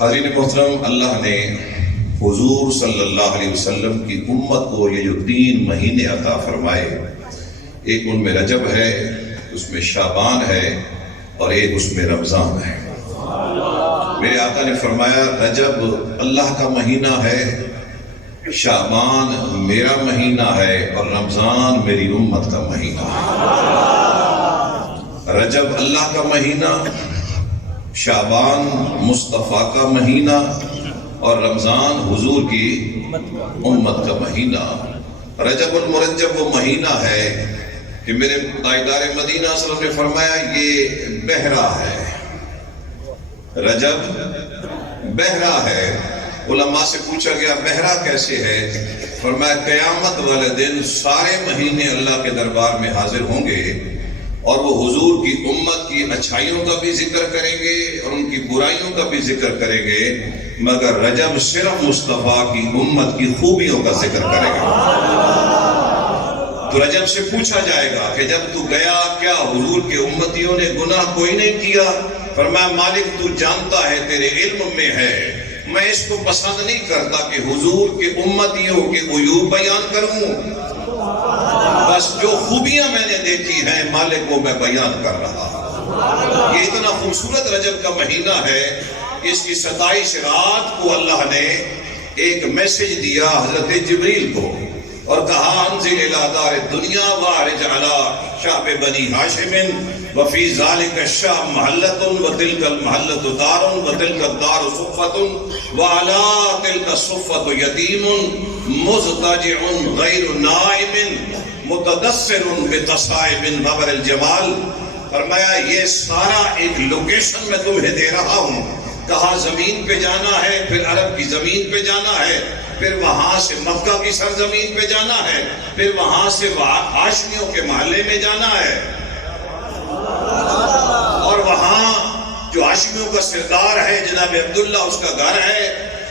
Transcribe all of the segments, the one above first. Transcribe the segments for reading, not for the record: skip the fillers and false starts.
حاضرین محترم، اللہ نے حضور صلی اللہ علیہ وسلم کی امت کو یہ جو 3 مہینے عطا فرمائے، ایک ان میں رجب ہے، اس میں شعبان ہے، اور ایک اس میں رمضان ہے۔ میرے آقا نے فرمایا رجب اللہ کا مہینہ ہے، شعبان میرا مہینہ ہے، اور رمضان میری امت کا مہینہ ہے۔ رجب اللہ کا مہینہ، شعبان مصطفیٰ کا مہینہ، اور رمضان حضور کی امت کا مہینہ۔ رجب المرجب وہ مہینہ ہے کہ میرے تاجدار مدینہ صلی اللہ علیہ وسلم نے فرمایا یہ بہرا ہے، رجب بہرا ہے۔ علماء سے پوچھا گیا بہرا کیسے ہے؟ فرمایا قیامت والے دن سارے مہینے اللہ کے دربار میں حاضر ہوں گے، اور وہ حضور کی امت کی اچھائیوں کا بھی ذکر کریں گے اور ان کی برائیوں کا بھی ذکر کریں گے، مگر رجب صرف مصطفیٰ کی امت کی خوبیوں کا ذکر کرے گا۔ تو رجب سے پوچھا جائے گا کہ جب تو گیا کیا حضور کے امتیوں نے گناہ کوئی نہیں کیا؟ فرمایا مالک تو جانتا ہے، تیرے علم میں ہے، میں اس کو پسند نہیں کرتا کہ حضور کے امتیوں کے عیوب بیان کروں، بس جو خوبیاں میں نے دیکھی ہیں مالک وہ میں بیان کر رہا ہوں۔ یہ اتنا خوبصورت رجب کا مہینہ ہے، اس کی 27 رات کو اللہ نے ایک میسج دیا حضرت جبریل کو، اور کہا انزل الى دار الدنیا وارج علی شعب بنی ہاشم وفی ذالک الشعب محلۃ وتلک المحلۃ دار وتلک الدار صفۃ وعلی تلک الصفۃ یتیم مضطجع غیر نائم متدثر بتصائب ببر الجمال۔ فرمایا یہ سارا ایک لوکیشن میں تمہیں دے رہا ہوں، کہا زمین پہ جانا ہے، پھر عرب کی زمین پہ جانا ہے، پھر وہاں سے مکہ کی سرزمین پہ جانا ہے، پھر وہاں سے ہاشمیوں کے محلے میں جانا ہے، اور وہاں جو ہاشمیوں کا سردار ہے جناب عبداللہ اس کا گھر ہے،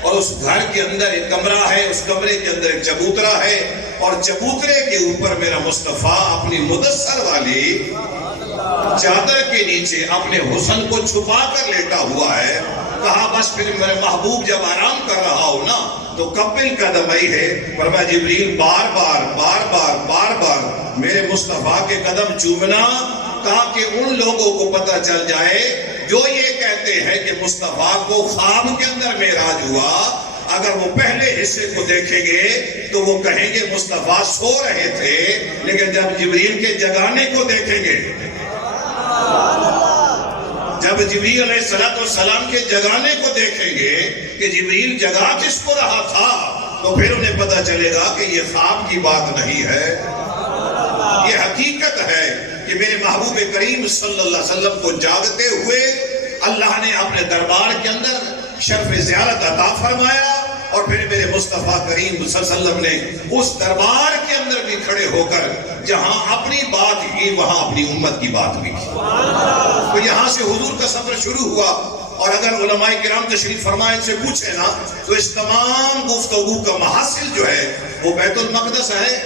اور اس گھر کے اندر ایک کمرہ ہے، اس کمرے کے اندر ایک چبوترا ہے، اور چبوترے کے اوپر میرا مصطفیٰ اپنی مدثر والی چادر کے نیچے اپنے حسن کو چھپا کر لیٹا ہوا ہے۔ کہا بس پھر میرے محبوب جب آرام کر رہا ہو نا تو قبل قدمئی ہے، فرمایا جبریل بار بار میرے مصطفیٰ کے قدم چومنا، تاکہ ان لوگوں کو پتہ چل جائے جو یہ کہتے ہیں کہ مصطفیٰ کو خواب کے اندر معراج ہوا، اگر وہ پہلے حصے کو دیکھیں گے تو وہ کہیں گے مصطفیٰ سو رہے تھے، لیکن جب جبریل کے جگانے کو دیکھیں گے، جب جبریل علیہ السلام کے جگانے کو دیکھیں گے کہ جبریل جگا کس کو رہا تھا، تو پھر انہیں پتہ چلے گا کہ یہ خواب کی بات نہیں ہے، یہ حقیقت ہے کہ میرے محبوب کریم صلی اللہ علیہ وسلم کو جاگتے ہوئے اللہ نے اپنے دربار کے اندر شرف زیارت عطا فرمایا، اور پھر میرے مصطفیٰ کریم صلی اللہ علیہ وسلم نے اس دربار کے اندر بھی کھڑے ہو کر جہاں اپنی بات کی وہاں اپنی امت کی بات بھی کی۔ تو یہاں سے حضور کا سفر شروع ہوا، اور اگر علماء کرام تشریف فرمائے سے پوچھیں نا تو اس تمام گفتگو کا محاصل جو ہے وہ بیت المقدس ہے۔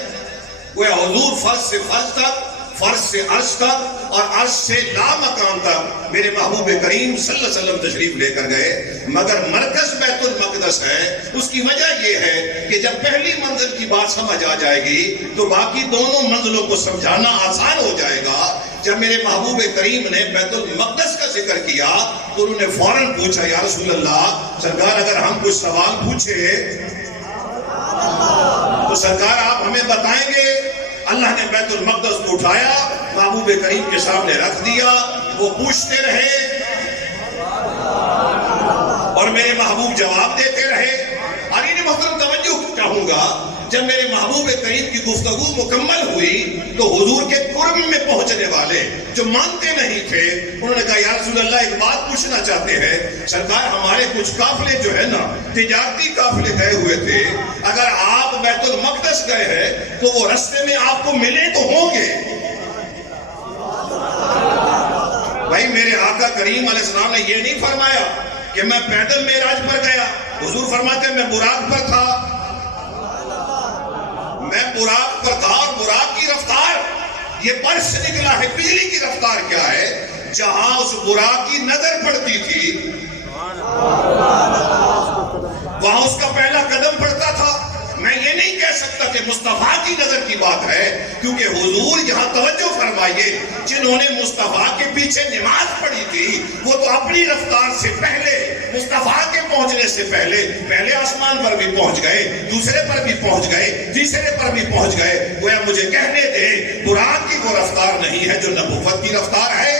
وہ حضور فرض سے فرض تک، فرض سے عرش تک، اور عرش سے لا مکان تک میرے محبوب کریم صلی اللہ علیہ وسلم تشریف لے کر گئے، مگر مرکز بیت المقدس ہے۔ اس کی وجہ یہ ہے کہ جب پہلی منزل کی بات سمجھ آ جائے گی تو باقی دونوں منزلوں کو سمجھانا آسان ہو جائے گا۔ جب میرے محبوب کریم نے بیت المقدس کا ذکر کیا تو انہوں نے فوراً پوچھا یا رسول اللہ، سرکار اگر ہم کچھ سوال پوچھے تو سرکار آپ ہمیں بتائیں گے؟ اللہ نے بیت المقدس کو اٹھایا، محبوب کریم کے سامنے رکھ دیا، وہ پوچھتے رہے اور میرے محبوب جواب دیتے رہے۔ حضرات محترم توجہ چاہوں گا، جب میرے محبوب کریم کی گفتگو مکمل ہوئی تو حضور کے قرب میں پہنچنے والے جو مانتے نہیں تھے انہوں نے کہا یا رسول اللہ ایک بات پوچھنا چاہتے ہیں، سرکار ہمارے کچھ قافلے جو ہے نا تجارتی قافلے گئے ہوئے تھے، اگر آپ بیت المقدس گئے ہیں تو وہ رستے میں آپ کو ملے تو ہوں گے؟ بھائی میرے آقا کریم علیہ السلام نے یہ نہیں فرمایا کہ میں پیدل معراج پر گیا، حضور فرماتے ہیں میں براق پر تھا، میں براق پر تھا، اور براق کی رفتار یہ برف سے نکلا ہے، بجلی کی رفتار کیا ہے؟ جہاں اس براق کی نظر پڑتی تھی کیونکہ حضور یہاں توجہ فرمائیے، جنہوں نے مصطفیٰ کے پیچھے نماز پڑھی تھی وہ تو اپنی رفتار سے پہلے، مصطفیٰ کے پہنچنے سے پہلے آسمان پر بھی پہنچ گئے، دوسرے پر بھی پہنچ گئے، تیسرے پر بھی پہنچ گئے۔ گویا مجھے کہنے دے براق کی وہ رفتار نہیں ہے جو نبوت کی رفتار ہے،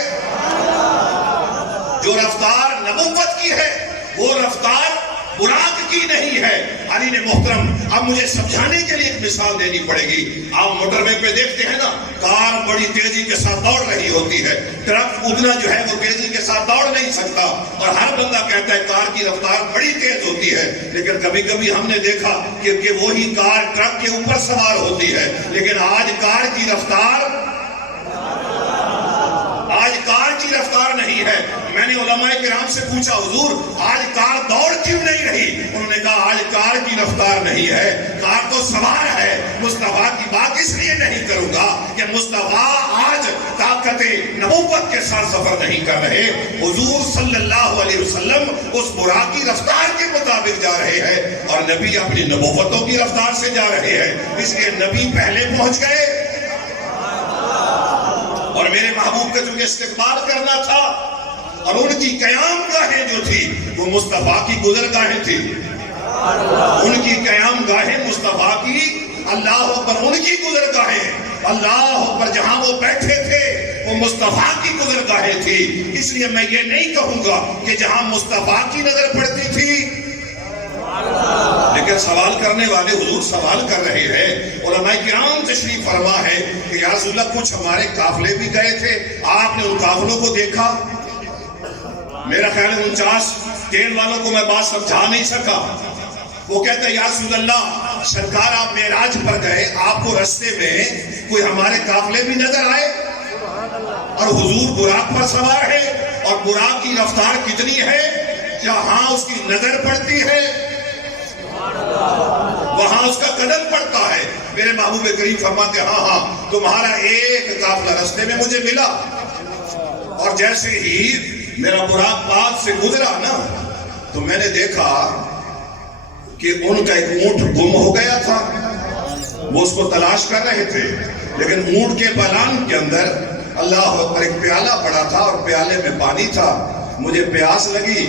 جو رفتار نبوت کی ہے وہ رفتار براق کی نہیں ہے۔ علی نے محترم اب مجھے سمجھانے کے لیے ایک مثال دینی پڑے گی۔ آپ موٹر وے پہ دیکھتے ہیں نا، کار بڑی تیزی کے ساتھ دوڑ رہی ہوتی ہے، ٹرک اتنا جو ہے وہ تیزی کے ساتھ دوڑ نہیں سکتا، اور ہر بندہ کہتا ہے کار کی رفتار بڑی تیز ہوتی ہے، لیکن کبھی کبھی ہم نے دیکھا کہ وہی کار ٹرک کے اوپر سوار ہوتی ہے، لیکن آج کار کی رفتار نہیں ہے۔ میں نے علماء کرام سے پوچھا، حضور آج کار دوڑ کیوں نہیں رہی؟ انہوں نے کہا آج کار کی رفتار نہیں ہے، کار تو سوار ہے۔ مصطفیٰ کی بات اس لیے نہیں کروں گا کہ مصطفیٰ آج طاقت نبوت کے ساتھ سفر نہیں کر رہے، حضور صلی اللہ علیہ وسلم اس براق کی رفتار کے مطابق جا رہے ہیں، اور نبی اپنی نبوتوں کی رفتار سے جا رہے ہیں، اس لیے نبی پہلے پہنچ گئے، اور میرے محبوب کا چونکہ استقبال کرنا تھا، اور ان کی قیام گاہیں جو تھی وہ مصطفیٰ کی گزرگاہیں تھی، ان کی قیام گاہیں مصطفیٰ کی، اللہ اکبر، ان کی گزرگاہیں، اللہ اکبر، جہاں وہ بیٹھے تھے وہ مصطفیٰ کی گزرگاہیں تھی۔ اس لیے میں یہ نہیں کہوں گا کہ جہاں مصطفیٰ کی نظر پڑتی تھی، لیکن سوال کرنے والے حضور سوال کر رہے ہیں۔ علماء کرام تشریف فرما ہے کہ یا رسول اللہ کچھ ہمارے قافلے بھی گئے تھے، آپ نے ان قافلوں کو دیکھا؟ میرا خیال ہے 49 تیل والوں کو میں بات سمجھا نہیں سکا۔ وہ کہتے ہیں یا رسول اللہ سرکار آپ معراج پر گئے، آپ کو رستے میں کوئی ہمارے قافلے بھی نظر آئے؟ اور حضور براق پر سوار ہے، اور براق کی رفتار کتنی ہے؟ جہاں اس کی نظر پڑتی ہے وہاں اس کا قدم پڑتا ہے۔ میرے محبوب کریم فرماتے ہیں ہاں تمہارا ایک قافلہ رستے میں مجھے ملا، اور جیسے ہی میرا براق پاس سے گزرا نا تو میں نے دیکھا کہ ان کا ایک اونٹ گم ہو گیا تھا، وہ اس کو تلاش کر رہے تھے، لیکن اونٹ کے بلان کے اندر اللہ اکبر ایک پیالہ پڑا تھا، اور پیالے میں پانی تھا۔ مجھے پیاس لگی،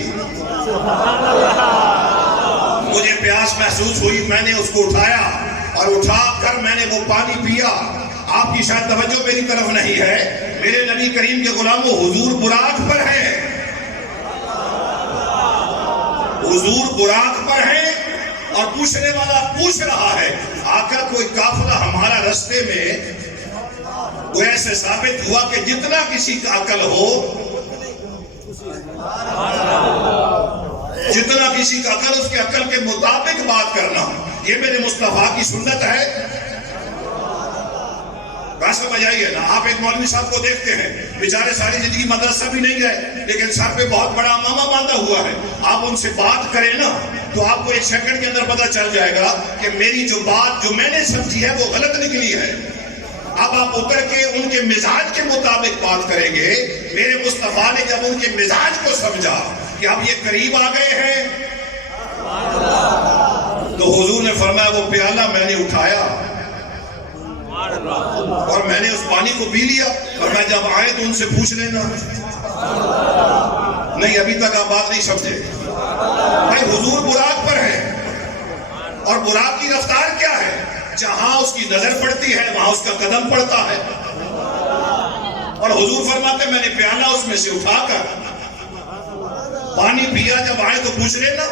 مجھے پیاس محسوس ہوئی، میں نے اس کو اٹھایا، اور اٹھا کر میں نے وہ پانی پیا۔ آپ کی شاید توجہ میری طرف نہیں ہے، میرے نبی کریم کے غلاموں حضور براق پر ہیں، حضور براق پر ہیں، اور پوچھنے والا پوچھ رہا ہے آقا کوئی قافلہ ہمارا رستے میں، وہ ایسے ثابت ہوا کہ جتنا کسی کا عقل ہو، جتنا کسی کا عقل اس کے عقل کے مطابق بات کرنا، یہ میرے مصطفیٰ کی سنت ہے۔ بات سمجھ آئیے نا؟ آپ ایک مولوی صاحب کو دیکھتے ہیں، بیچارے ساری زندگی مدرسہ بھی نہیں گئے، لیکن سر پہ بہت بڑا امامہ باندھا ہوا ہے، آپ ان سے بات کریں نا تو آپ کو ایک سیکنڈ کے اندر پتہ چل جائے گا کہ میری جو بات جو میں نے سمجھی ہے وہ غلط نکلی ہے۔ اب آپ اتر کے ان کے مزاج کے مطابق بات کریں گے۔ میرے مصطفیٰ نے جب ان کے مزاج کو سمجھا کہ اب یہ قریب آ گئے ہیں، تو حضور نے فرمایا وہ پیالہ میں نے اٹھایا اور میں نے اس پانی کو پی لیا، اور میں جب آئے تو ان سے پوچھ لینا۔ نہیں ابھی تک آپ بات نہیں سمجھے بھائی، حضور براق پر ہے، اور براق کی رفتار کیا ہے؟ جہاں اس کی نظر پڑتی ہے وہاں اس کا قدم پڑتا ہے، اور حضور فرماتے میں نے پیالہ اس میں سے اٹھا کر پانی پیا، جب آئے تو پوچھ لینا۔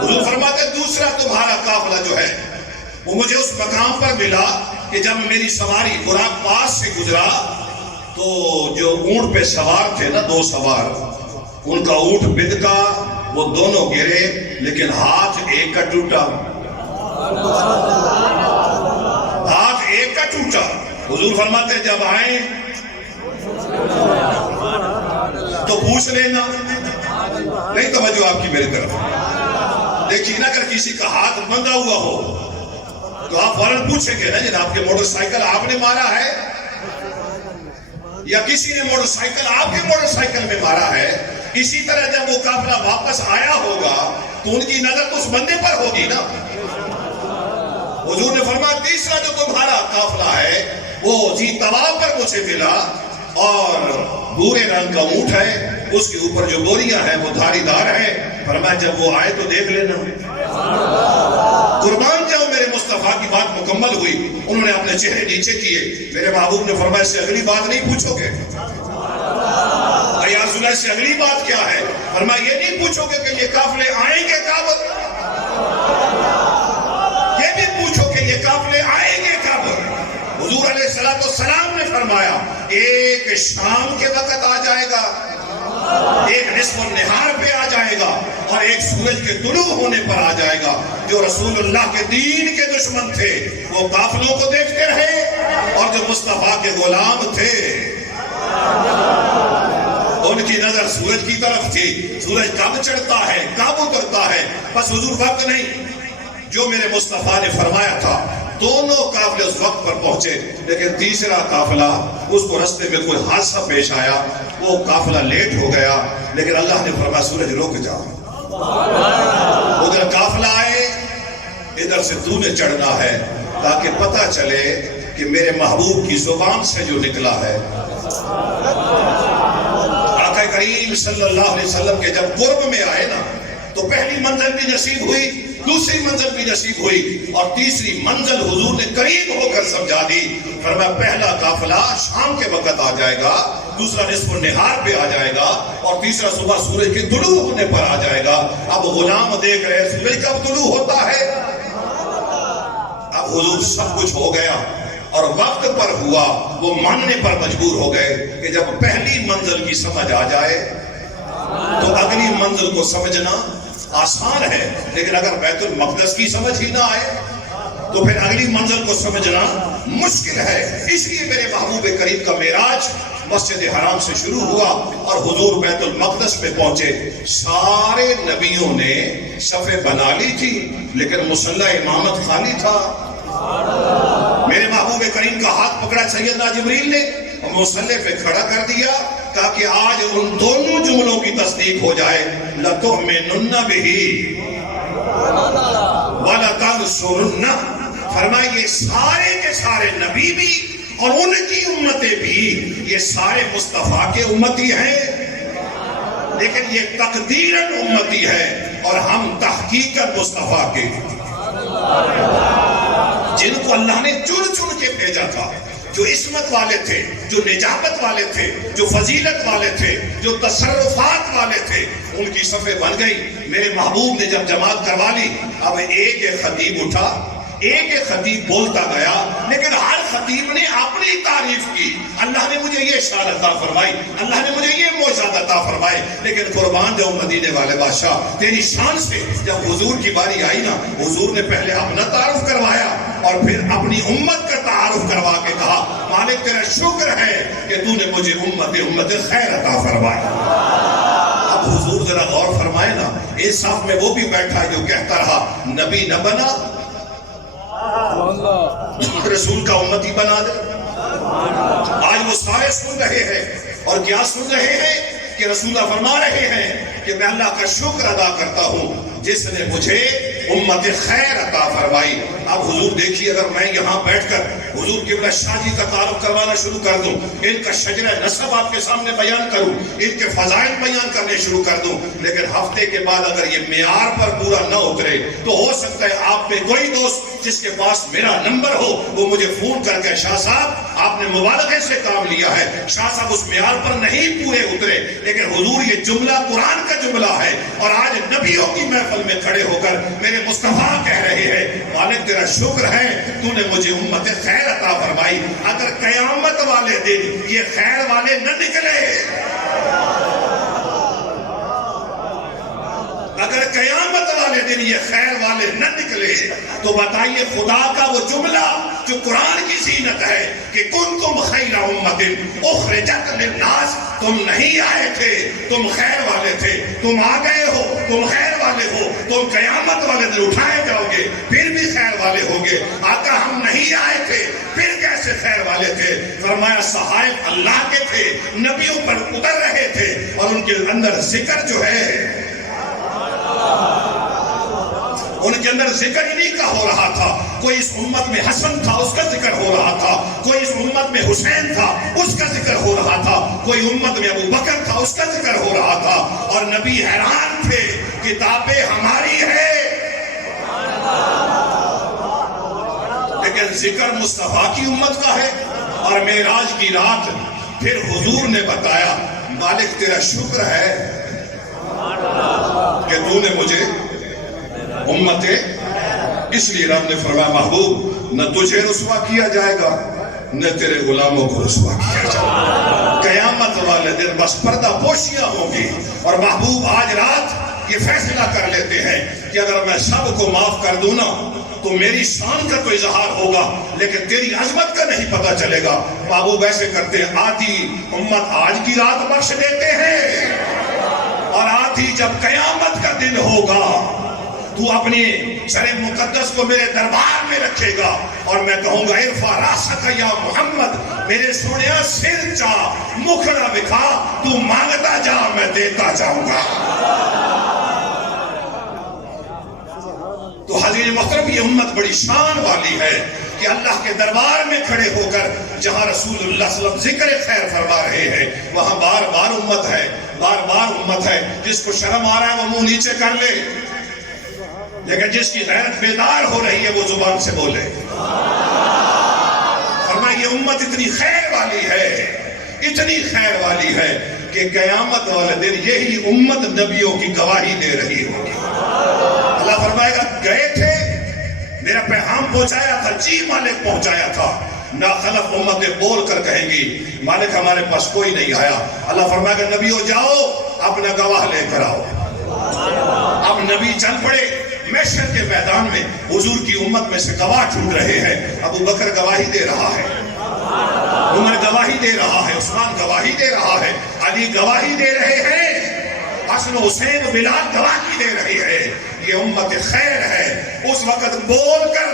حضور فرماتے دوسرا تمہارا قافلہ جو ہے وہ مجھے اس مقام پر ملا کہ جب میری سواری براق پاس سے گزرا تو جو اونٹ پہ سوار تھے نا، دو سوار، ان کا اونٹ بدکا، وہ دونوں گرے، لیکن ہاتھ ایک کا ٹوٹا، ہاتھ ایک کا ٹوٹا۔ حضور فرماتے جب آئیں تو پوچھ لینا۔ نہیں توجہ آپ کی میری طرف دیکھیے نا، اگر کسی کا ہاتھ بندھا ہوا ہو تو آپ فوراً پوچھیں گے نا جناب کہ موٹر سائیکل آپ نے مارا ہے یا کسی نے موٹر سائیکل آپ کے موٹر سائیکل میں مارا ہے؟ اسی طرح جب وہ قافلہ واپس آیا ہوگا تو ان کی نظر تو اس بندے پر ہوگی نا۔ حضور نے فرمایا تیسرا جو تمہارا قافلہ ہے وہ جی توا پر مجھے ملا اور بھورے رنگ کا اونٹ ہے، اس کے اوپر جو بوریاں ہیں وہ دھاری دار ہے۔ فرمایا جب وہ آئے تو دیکھ لینا۔ قربان جاؤ میرے مصطفیٰ کی بات مکمل ہوئی، انہوں نے اپنے چہرے نیچے کیے، میرے محبوب نے فرمایا اس سے اگلی بات نہیں پوچھو گے؟ یا رسول اللہ سے اگلی بات کیا ہے؟ فرمایا یہ نہیں پوچھو گے کہ یہ قافلے آئیں گے کب؟ یہ بھی پوچھو کہ یہ قافلے آئیں گے کب؟ حضور علیہ السلام نے فرمایا ایک شام کے وقت آ جائے گا، ایک نصف النہار پہ آ جائے گا، اور ایک سورج کے طلوع ہونے پر آ جائے گا۔ جو رسول اللہ کے دین کے دشمن تھے وہ قافلوں کو دیکھتے رہے، اور جو مصطفیٰ کے غلام تھے ان کی نظر سورج کی طرف تھی، سورج کب چڑھتا ہے کب اترتا ہے، بس حضور وقت نہیں۔ جو میرے مصطفیٰ نے فرمایا تھا دونوں قافلے اس وقت پر پہنچے، لیکن تیسرا قافلہ اس کو رستے میں کوئی حادثہ پیش آیا، وہ قافلہ لیٹ ہو گیا، لیکن اللہ نے فرمایا سورج رک جا، ادھر قافلہ آئے ادھر سے تو نے چڑھنا ہے، تاکہ پتہ چلے کہ میرے محبوب کی زبان سے جو نکلا ہے۔ آقا کریم صلی اللہ علیہ وسلم کے جب قرب میں آئے نا تو پہلی منزل بھی نصیب ہوئی، دوسری منزل بھی نصیب ہوئی، اور تیسری منزل حضور نے قریب ہو کر سمجھا دی۔ فرمایا پہلا قافلہ شام کے وقت آ جائے گا، دوسرا نصف النہار پہ آ جائے گا، اور تیسرا صبح سورج کے طلوع ہونے پر آ جائے گا۔ اب غلام دیکھ رہے سورج کب طلوع ہوتا ہے۔ اب حضور سب کچھ ہو گیا اور وقت پر ہوا، وہ ماننے پر مجبور ہو گئے کہ جب پہلی منزل کی سمجھ آ جائے تو اگلی منزل کو سمجھنا آسان ہے، لیکن اگر بیت المقدس کی سمجھ ہی نہ آئے تو پھر اگلی منزل کو سمجھنا مشکل ہے۔ اس لیے میرے محبوب کریم کا معراج مسجد حرام سے شروع ہوا اور حضور بیت المقدس میں پہنچے۔ سارے نبیوں نے صفیں بنا لی تھی، لیکن مصلی امامت خالی تھا۔ میرے محبوب کریم کا ہاتھ پکڑا سیدنا جبریل نے، مصلی پہ کھڑا کر دیا، کہا کہ آج ان دونوں جملوں کی تصدیق ہو جائے، لَتُؤْمِنُنَّ بِهِ وَلَتَنْصُرُنَّهُ۔ فرمایا یہ سارے کے سارے نبی بھی اور ان کی امتیں بھی یہ سارے مصطفیٰ کے امتی ہیں، لیکن یہ تقدیراً امتی ہے اور ہم تحقیقاً مصطفیٰ کے، جن کو اللہ نے چن چن کے بھیجا تھا، جو عصمت والے تھے، جو نجابت والے تھے، جو فضیلت والے تھے، جو تصرفات والے تھے، ان کی صفیں بن گئی۔ میرے محبوب نے جب جماعت کروا لی، اب ایک خطیب اٹھا، ایک خطیب بولتا گیا، لیکن ہر خطیب نے اپنی تعریف کی۔ اللہ نے مجھے یہ شان عطا فرمائی، اللہ نے مجھے یہ معجزات عطا فرمائے، لیکن قربان جاؤ مدینے والے بادشاہ تیری شان سے جب حضور کی باری آئی نا، حضور نے پہلے اپنا تعارف کروایا اور پھر اپنی امت کا تعارف کروا کے کہا مالک تیرا شکر ہے کہ تو نے مجھے امت خیر عطا فرمائی۔ اب حضور ذرا غور فرمائے نا، اس صف میں وہ بھی بیٹھا ہے جو کہتا رہا نبی نہ بنا رسول کا امتی بنا دے۔ آج وہ سارے سن رہے ہیں، اور کیا سن رہے ہیں کہ رسول اللہ فرما رہے ہیں کہ میں اللہ کا شکر ادا کرتا ہوں جس نے مجھے امت خیر عطا فرمائی۔ اب حضور دیکھیے، اگر میں یہاں بیٹھ کر حضور قبلہ شاہ جی کا تعارف کروانا شروع کر دوں، ان کا شجرہ نسب آپ کے سامنے بیان کروں، ان کے فضائل بیان کرنے شروع کر دوں، لیکن ہفتے کے بعد اگر یہ معیار پر پورا نہ اترے تو ہو سکتا ہے آپ میں کوئی دوست جس کے پاس میرا نمبر ہو وہ مجھے فون کر کے شاہ صاحب آپ نے مبالغے سے کام لیا ہے، شاہ صاحب اس معیار پر نہیں پورے اترے۔ لیکن حضور یہ جملہ قرآن کا جملہ ہے، اور آج نبیوں کی محفل میں کھڑے ہو کر میرے مصطفیٰ کہہ رہے ہیں مالک تیرا شکر ہے تو نے مجھے امت خیر عطا فرمائی۔ اگر قیامت والے دن یہ خیر والے نہ نکلے، اگر قیامت والے دن یہ خیر والے نہ نکلے تو بتائیے خدا کا وہ جملہ جو قرآن کی زینت ہے کہ کنتم خیر امت اخرجت للناس، تم نہیں آئے تھے، تم خیر والے تھے، تم آ گئے ہو، تم خیر والے ہو، تم قیامت والے دن اٹھائے جاؤ گے پھر بھی خیر والے ہوگے۔ آقا ہم نہیں آئے تھے پھر کیسے خیر والے تھے؟ فرمایا صحائف اللہ کے تھے، نبیوں پر اتر رہے تھے، اور ان کے اندر ذکر جو ہے ان کے اندر ذکر انہی کا ہو رہا تھا. کوئی اس امت میں حسن تھا، اس کا ذکر ہو رہا تھا. کوئی اس امت میں حسین تھا، اس کا ذکر ہو رہا تھا. کوئی امت میں ابو بکر تھا، اس کا ذکر ہو رہا تھا. اور نبی حیران تھے، کتابیں ہماری ہے لیکن ذکر مصطفیٰ کی امت کا ہے. اور معراج کی رات پھر حضور نے بتایا، مالک تیرا شکر ہے کہ تو نے مجھے امت، اس لیے رب نے فرمایا محبوب نہ تجھے رسوا کیا جائے گا نہ تیرے غلاموں کو رسوا کیا جائے گا. قیامت والے دن بس پردہ پوشیاں ہوں گی. اور محبوب آج رات یہ فیصلہ کر لیتے ہیں کہ اگر میں سب کو معاف کر دوں نا تو میری شان کا تو اظہار ہوگا لیکن تیری عظمت کا نہیں پتہ چلے گا. محبوب ایسے کرتے ہیں، آدھی امت آج کی رات بخش دیتے ہیں اور آدھی جب قیامت کا دن ہوگا تو اپنی سر مقدس کو میرے دربار میں رکھے گا اور میں کہوں گا ارفع راسک یا محمد، میرے سونیا سر چاہ مکھ نہ بکھا، تو مانگتا جا میں دیتا جاؤں گا. تو حضرت محترم یہ امت بڑی شان والی ہے کہ اللہ کے دربار میں کھڑے ہو کر جہاں رسول اللہ صلی اللہ علیہ وسلم ذکر خیر فرما رہے ہیں وہاں بار بار امت ہے، بار بار امت ہے. جس کو شرم آ رہا ہے وہ منہ نیچے کر لے، لیکن جس کی غیرت بیدار ہو رہی ہے وہ زبان سے بولے. فرمایا یہ امت اتنی خیر والی ہے، اتنی خیر والی ہے کہ قیامت والے دن یہی امت نبیوں کی گواہی دے رہی ہوگی. اللہ فرمائے گا گئے تھے، میرا پیغام پہنچایا تھا، جی مالک پہنچایا تھا. ناخلف امتیں بول کر کہیں گی مالک ہمارے پاس کوئی نہیں آیا. اللہ فرمائے گا نبیوں جاؤ اپنا گواہ لے کر آؤ. اب نبی چل پڑے محشر کے میدان میں، حضور کی امت میں سے گواہ ٹوٹ رہے ہیں. ابو بکر گواہی دے رہا ہے، عمر گواہی دے رہا ہے، عثمان گواہی دے رہا ہے، علی گواہی دے رہے ہیں، حسن حسین بلال گواہی دے رہی ہے. یہ امت خیر ہے. اس وقت بول کر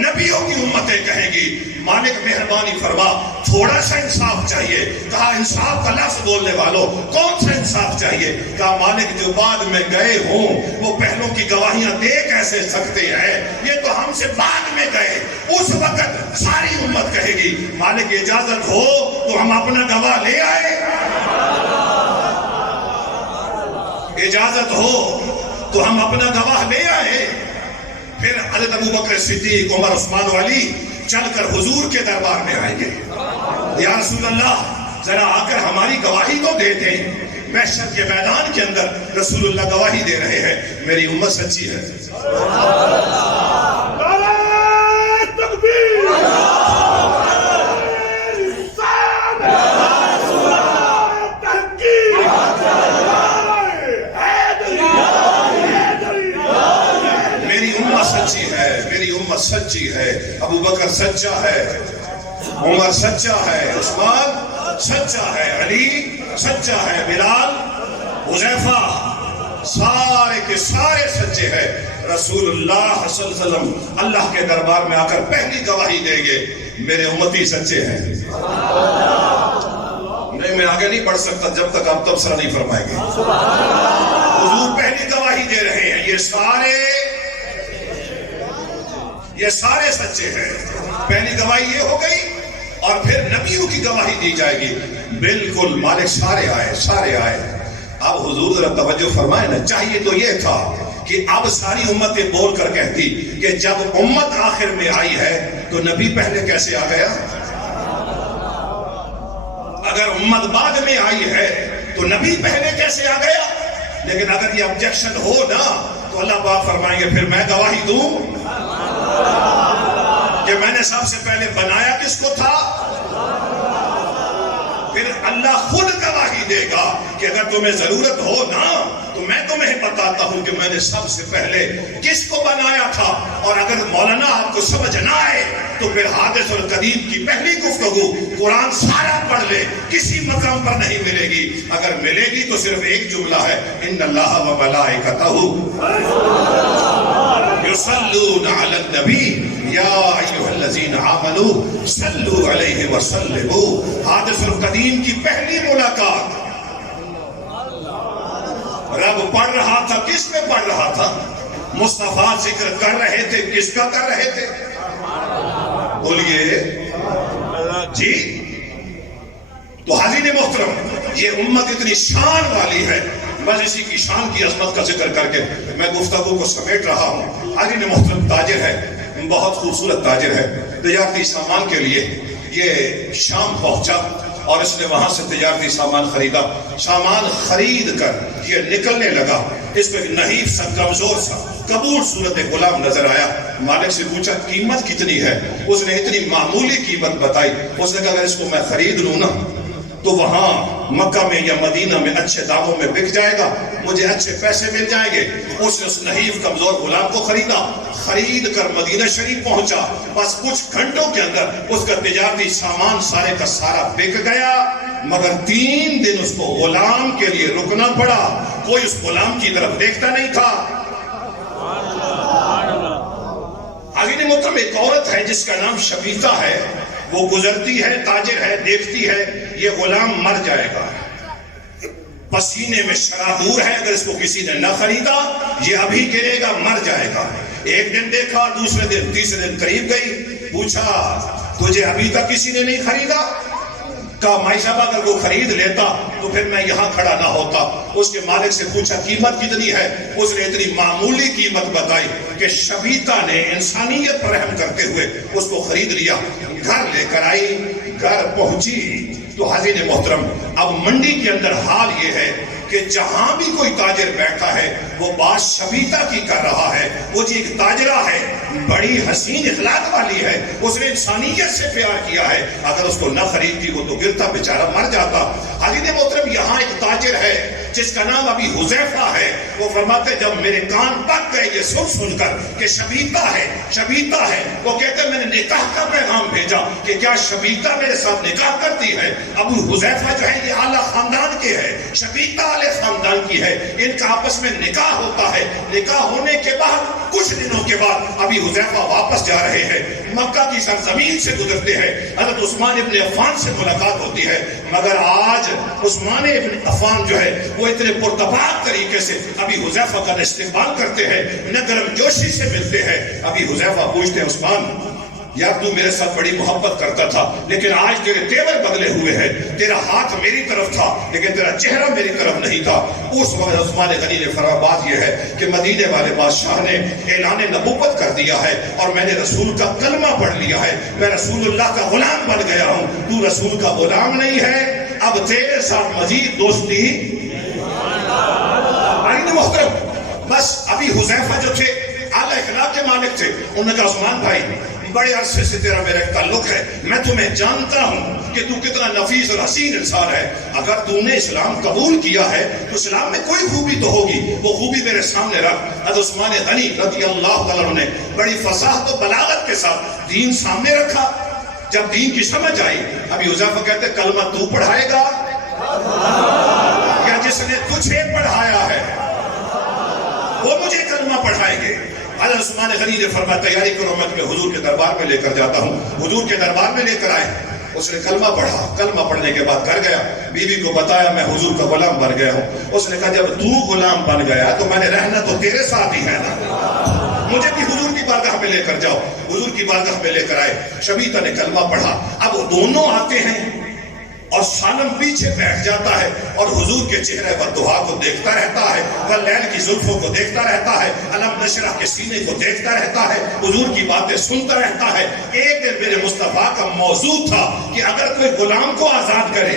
نبیوں کی امتیں کہیں گی مالک مہربانی فرما، تھوڑا سا انصاف چاہیے. کہا انصاف کا لفظ بولنے والوں کون سا انصاف چاہیے؟ کہا مالک جو بعد میں گئے ہوں وہ پہلوں کی گواہیاں دے کیسے سکتے ہیں، یہ تو ہم سے بعد میں گئے. اس وقت ساری امت کہے گی مالک اجازت ہو تو ہم اپنا گواہ لے آئے، اجازت ہو تو ہم اپنا گواہ لے آئے. پھر حضرت ابو بکر صدیق، عمر، عثمان و علی چل کر حضور کے دربار میں آئیں گے. یا رسول اللہ ذرا آ کر ہماری گواہی تو دے دیں. محشر کے میدان کے اندر رسول اللہ گواہی دے رہے ہیں میری امت سچی ہے. میری امت سچی ہے. ابو بکر سچا ہے، عمر سچا ہے، عثمان سچا ہے، علی سچا ہے، بلال، حذیفہ سارے کے سارے سچے ہیں. رسول اللہ صلی اللہ علیہ وسلم اللہ کے دربار میں آ کر پہلی گواہی دیں گے میرے امتی سچے ہیں. نہیں میں آگے نہیں بڑھ سکتا جب تک آپ تبصرہ نہیں فرمائیں گے. حضور پہلی گواہی دے رہے ہیں یہ سارے سچے ہیں. پہلی گواہی یہ ہو گئی اور پھر نبیوں کی گواہی دی جائے گی. بالکل مالک سارے آئے. اب حضور ذرا توجہ فرمائے نا، چاہیے تو یہ تھا کہ اب ساری امتیں بول کر کہتی کہ جب امت آخر میں آئی ہے تو نبی پہلے کیسے آ گیا. اگر امت بعد میں آئی ہے تو نبی پہلے کیسے آ گیا. لیکن اگر یہ آبجیکشن ہو نا تو اللہ پاک فرمائیں گے پھر میں گواہی دوں کہ میں نے سب سے پہلے بنایا کس کو تھا. پھر اللہ خود گواہی دے گا کہ اگر تمہیں ضرورت ہو نا تو میں تمہیں بتاتا ہوں کہ میں نے سب سے پہلے کس کو بنایا تھا. اور اگر مولانا آپ کو سمجھ نہ آئے تو پھر حادث القدیم کی پہلی گفتگو قرآن سارا پڑھ لے، کسی مقام پر نہیں ملے گی. اگر ملے گی تو صرف ایک جملہ ہے، ان اللہ و ملائکتہ یصلون علی النبی یا ایھا الذین آمنوا صلوا علیہ وسلموا. حادث القدیم کی پہلی ملاقات رب پڑھ رہا تھا، کس میں پڑھ رہا تھا؟ مصطفیٰ ذکر کر رہے تھے، کس کا کر رہے تھے؟ بولیے جی۔ تو حاضرین محترم، یہ امت اتنی شان والی ہے، بس اسی کی شان کی عظمت کا ذکر کر کے میں گفتگو کو سمیٹ رہا ہوں۔ حاضرین محترم، تاجر ہے، بہت خوبصورت تاجر ہے، تجارتی سامان کے لیے یہ شام پہنچا اور اس نے وہاں سے تجارتی سامان خریدا۔ سامان خرید کر یہ نکلنے لگا، اس میں نحیف سا، کمزور سا، کبوڑ صورت غلام نظر آیا۔ مالک سے پوچھا قیمت کتنی ہے؟ اس نے اتنی معمولی قیمت بتائی۔ اس نے کہا اگر اس کو میں خرید لوں نا تو وہاں مکہ میں یا مدینہ میں اچھے داموں میں بک جائے گا، مجھے اچھے پیسے مل جائیں گے۔ اس نے اس نحیف کمزور غلام کو خریدا، خرید کر مدینہ شریف پہنچا۔ بس کچھ گھنٹوں کے اندر اس کا تجارتی سامان سارے کا سارا بک گیا، مگر 3 دن اس کو غلام کے لیے رکنا پڑا۔ کوئی اس غلام کی طرف دیکھتا نہیں تھا۔ حاضرین محترم، ایک عورت ہے جس کا نام شبیتا ہے، وہ گزرتی ہے، تاجر ہے، دیکھتی ہے یہ غلام مر جائے گا، پسینے میں شرابور ہے، اگر اس کو کسی نے نہ خریدا یہ ابھی گرے گا، مر جائے گا۔ ایک دن دیکھا، دوسرے دن، تیسرے دن قریب گئی، پوچھا تجھے ابھی تک کسی نے نہیں خریدا؟ کہا مائی صاحب اگر وہ خرید لیتا تو پھر میں یہاں کھڑا نہ ہوتا۔ اس کے مالک سے پوچھا قیمت کتنی ہے؟ اس نے اتنی معمولی قیمت بتائی کہ شبیتا نے انسانیت پر رحم کرتے ہوئے اس کو خرید لیا۔ گھر لے کر آئی، گھر پہنچی تو حاضرین محترم، اب منڈی کے اندر حال یہ ہے کہ جہاں بھی کوئی تاجر بیٹھا ہے وہ بات شبیتا کی کر رہا ہے۔ وہ جی ایک تاجرہ ہے، بڑی حسین اخلاق والی ہے، اس نے انسانیت سے پیار کیا ہے، اگر اس کو نہ خریدتی وہ تو گرتا بیچارہ مر جاتا۔ حاضرین محترم، یہاں ایک تاجر ہے جس کا نام ابی حذیفہ ہے، وہ فرماتے جب میرے کان پک گئے یہ سن کر کہ شبیتا ہے، شبیتا ہے، وہ کہتے میں نے نکاح کا پیغام بھیجا کہ کیا شبیتا میرے ساتھ نکاح کرتی ہے؟ ابو حذیفہ جو ہے یہ اعلیٰ خاندان کے ہے، شبیتا اعلیٰ خاندان کی ہے، ان کا آپس میں نکاح ہوتا ہے۔ نکاح ہونے کے بعد کچھ دنوں کے بعد ابی حذیفہ واپس جا رہے ہیں، مکہ کی سرزمین سے گزرتے ہیں، حضرت عثمان ابن عفان سے ملاقات ہوتی ہے، مگر آج عثمان ابن عفان جو ہے وہ اتنے پرتپاک طریقے سے ابی حذیفہ کا استقبال کرتے ہیں، نہ گرم جوشی سے ملتے ہیں۔ ابی حذیفہ پوچھتے ہیں عثمان یار تو میرے ساتھ بڑی محبت کرتا تھا لیکن آج تیرے تیور بدلے ہوئے ہیں، تیرا ہاتھ میری طرف تھا لیکن تیرا چہرہ میری طرف نہیں تھا۔ اس وقت عثمان غنی نے فرمایا بات یہ ہے کہ مدینے والے بادشاہ نے اعلان نبوت کر دیا ہے اور میں نے رسول کا کلمہ پڑھ لیا ہے، میں رسول اللہ کا غلام بن گیا ہوں، تو رسول کا غلام نہیں ہے، اب تیرے ساتھ مزید دوستی۔ محترم، بس ابھی حذیفہ جو تھے اعلیٰ اخلاق کے مالک تھے، انہوں نے کہا عثمان بھائی بڑے عرصے سے تیرا میرا ایک تعلق ہے، میں تمہیں جانتا ہوں کہ تو کتنا نفیس اور حسین انسان ہے، اگر تو نے اسلام قبول کیا ہے تو اسلام میں کوئی خوبی تو ہوگی، وہ خوبی میرے سامنے رکھ۔ حضرت عثمان غنی رضی اللہ تعالیٰ نے بڑی فصاحت و بلاغت کے ساتھ دین سامنے رکھا۔ جب دین کی سمجھ آئی، ابھی حذیفہ کہتے کلمہ تو پڑھائے گا یا جس نے تجھے پڑھایا ہے وہ مجھے کلمہ پڑھائیں گے؟ حضرت عثمان غنی نے فرمایا تیاری کرو، میں تمہیں حضور کے دربار میں لے کر جاتا ہوں۔ حضور کے دربار میں لے کر آئے، اس نے کلمہ پڑھا، کلمہ پڑھنے کے بعد گھر گیا، بیوی کو بتایا میں حضور کا غلام بن گیا ہوں۔ اس نے کہا جب تو غلام بن گیا تو میں نے رہنا تو تیرے ساتھ ہی ہے نا، مجھے بھی حضور کی بارگاہ میں لے کر جاؤ۔ حضور کی بارگاہ میں لے کر آئے، شبیتا نے کلمہ پڑھا، اب وہ دونوں آتے ہیں اور سالم پیچھے بیٹھ جاتا ہے اور حضور کے چہرے پر دعا کو دیکھتا رہتا ہے، واللیل کی زلفوں کو دیکھتا رہتا ہے، علم نشرح کے سینے کو دیکھتا رہتا ہے، حضور کی باتیں سنتا رہتا ہے۔ ایک دن میرے مصطفیٰ کا موضوع تھا کہ اگر کوئی غلام کو آزاد کرے،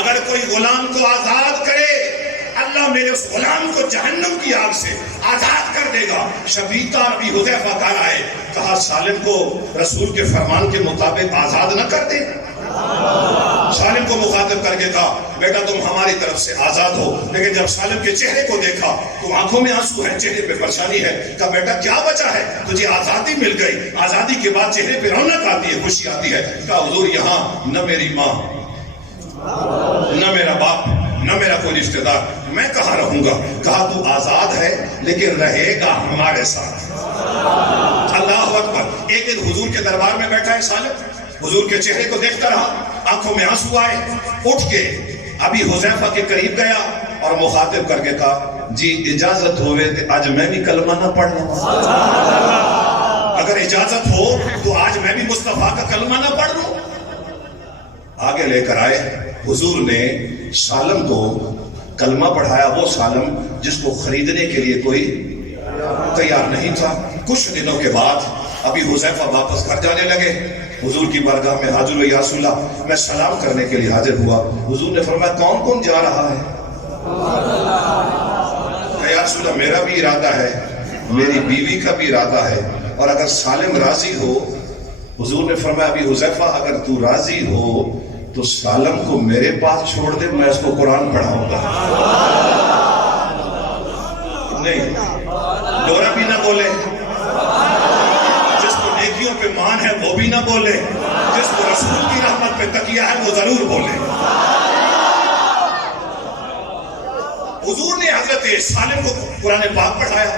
اگر کوئی غلام کو آزاد کرے اللہ میرے اس غلام کو جہنم کی آگ سے آزاد کر دے گا۔ شبیتا ابی حذیفہ کہا آئے، کہا سالم کو رسول کے فرمان کے مطابق آزاد نہ کر دے۔ سالم کو مخاطب کر کے کہا بیٹا تم ہماری طرف سے آزاد ہو، لیکن جب سالم کے چہرے کو دیکھا تو آنکھوں میں آنسو ہے، چہرے پہ پریشانی ہے۔ کہا بیٹا کیا بچا ہے؟ تجھے آزادی مل گئی، آزادی کے بعد چہرے پہ رونق آتی ہے، خوشی آتی ہے۔ کہا حضور یہاں نہ میری ماں، نہ میرا باپ، نہ میرا کوئی رشتہ دار، میں کہاں رہوں گا؟ کہا تو آزاد ہے لیکن رہے گا ہمارے ساتھ۔ اللہ اکبر۔ ایک دن حضور کے دربار میں بیٹھا ہے سالم، حضور کے چہرے کو دیکھتا رہا، آنکھوں میں آنسو آئے، اٹھ کے ابھی حذیفہ کے قریب گیا، اور مخاطب کر کے کہا جی اجازت ہوئے تو آج میں بھی کلمہ نہ پڑھ لوں؟ اگر اجازت ہو تو آج میں بھی مصطفیٰ کا کلمہ نہ پڑھ لوں؟ آگے لے کر آئے حضور نے سالم کو کلمہ پڑھایا، وہ سالم جس کو خریدنے کے لیے کوئی تیار نہیں تھا۔ کچھ دنوں کے بعد ابھی حذیفہ واپس گھر جانے لگے، حضور کی بارگاہ میں حاضر یا رسول اللہ میں سلام کرنے کے لیے حاضر ہوا۔ حضور نے فرمایا کون کون جا رہا ہے؟ یا رسول اللہ میرا بھی ارادہ ہے، میری بیوی کا بھی ارادہ ہے، اور اگر سالم راضی ہو، حضور نے فرمایا ابھی حذیفہ اگر تو راضی ہو تو سالم کو میرے پاس چھوڑ دے، میں اس کو قرآن پڑھاؤں گا۔ نہیں، ڈورا بھی نہ بولے، جس کو نیکیوں پہ مان ہے وہ بھی نہ بولے، جس کو رسول کی رحمت پہ تکیہ ہے وہ ضرور بولے۔ حضور نے حضرت سالم کو قرآن پاک پڑھایا۔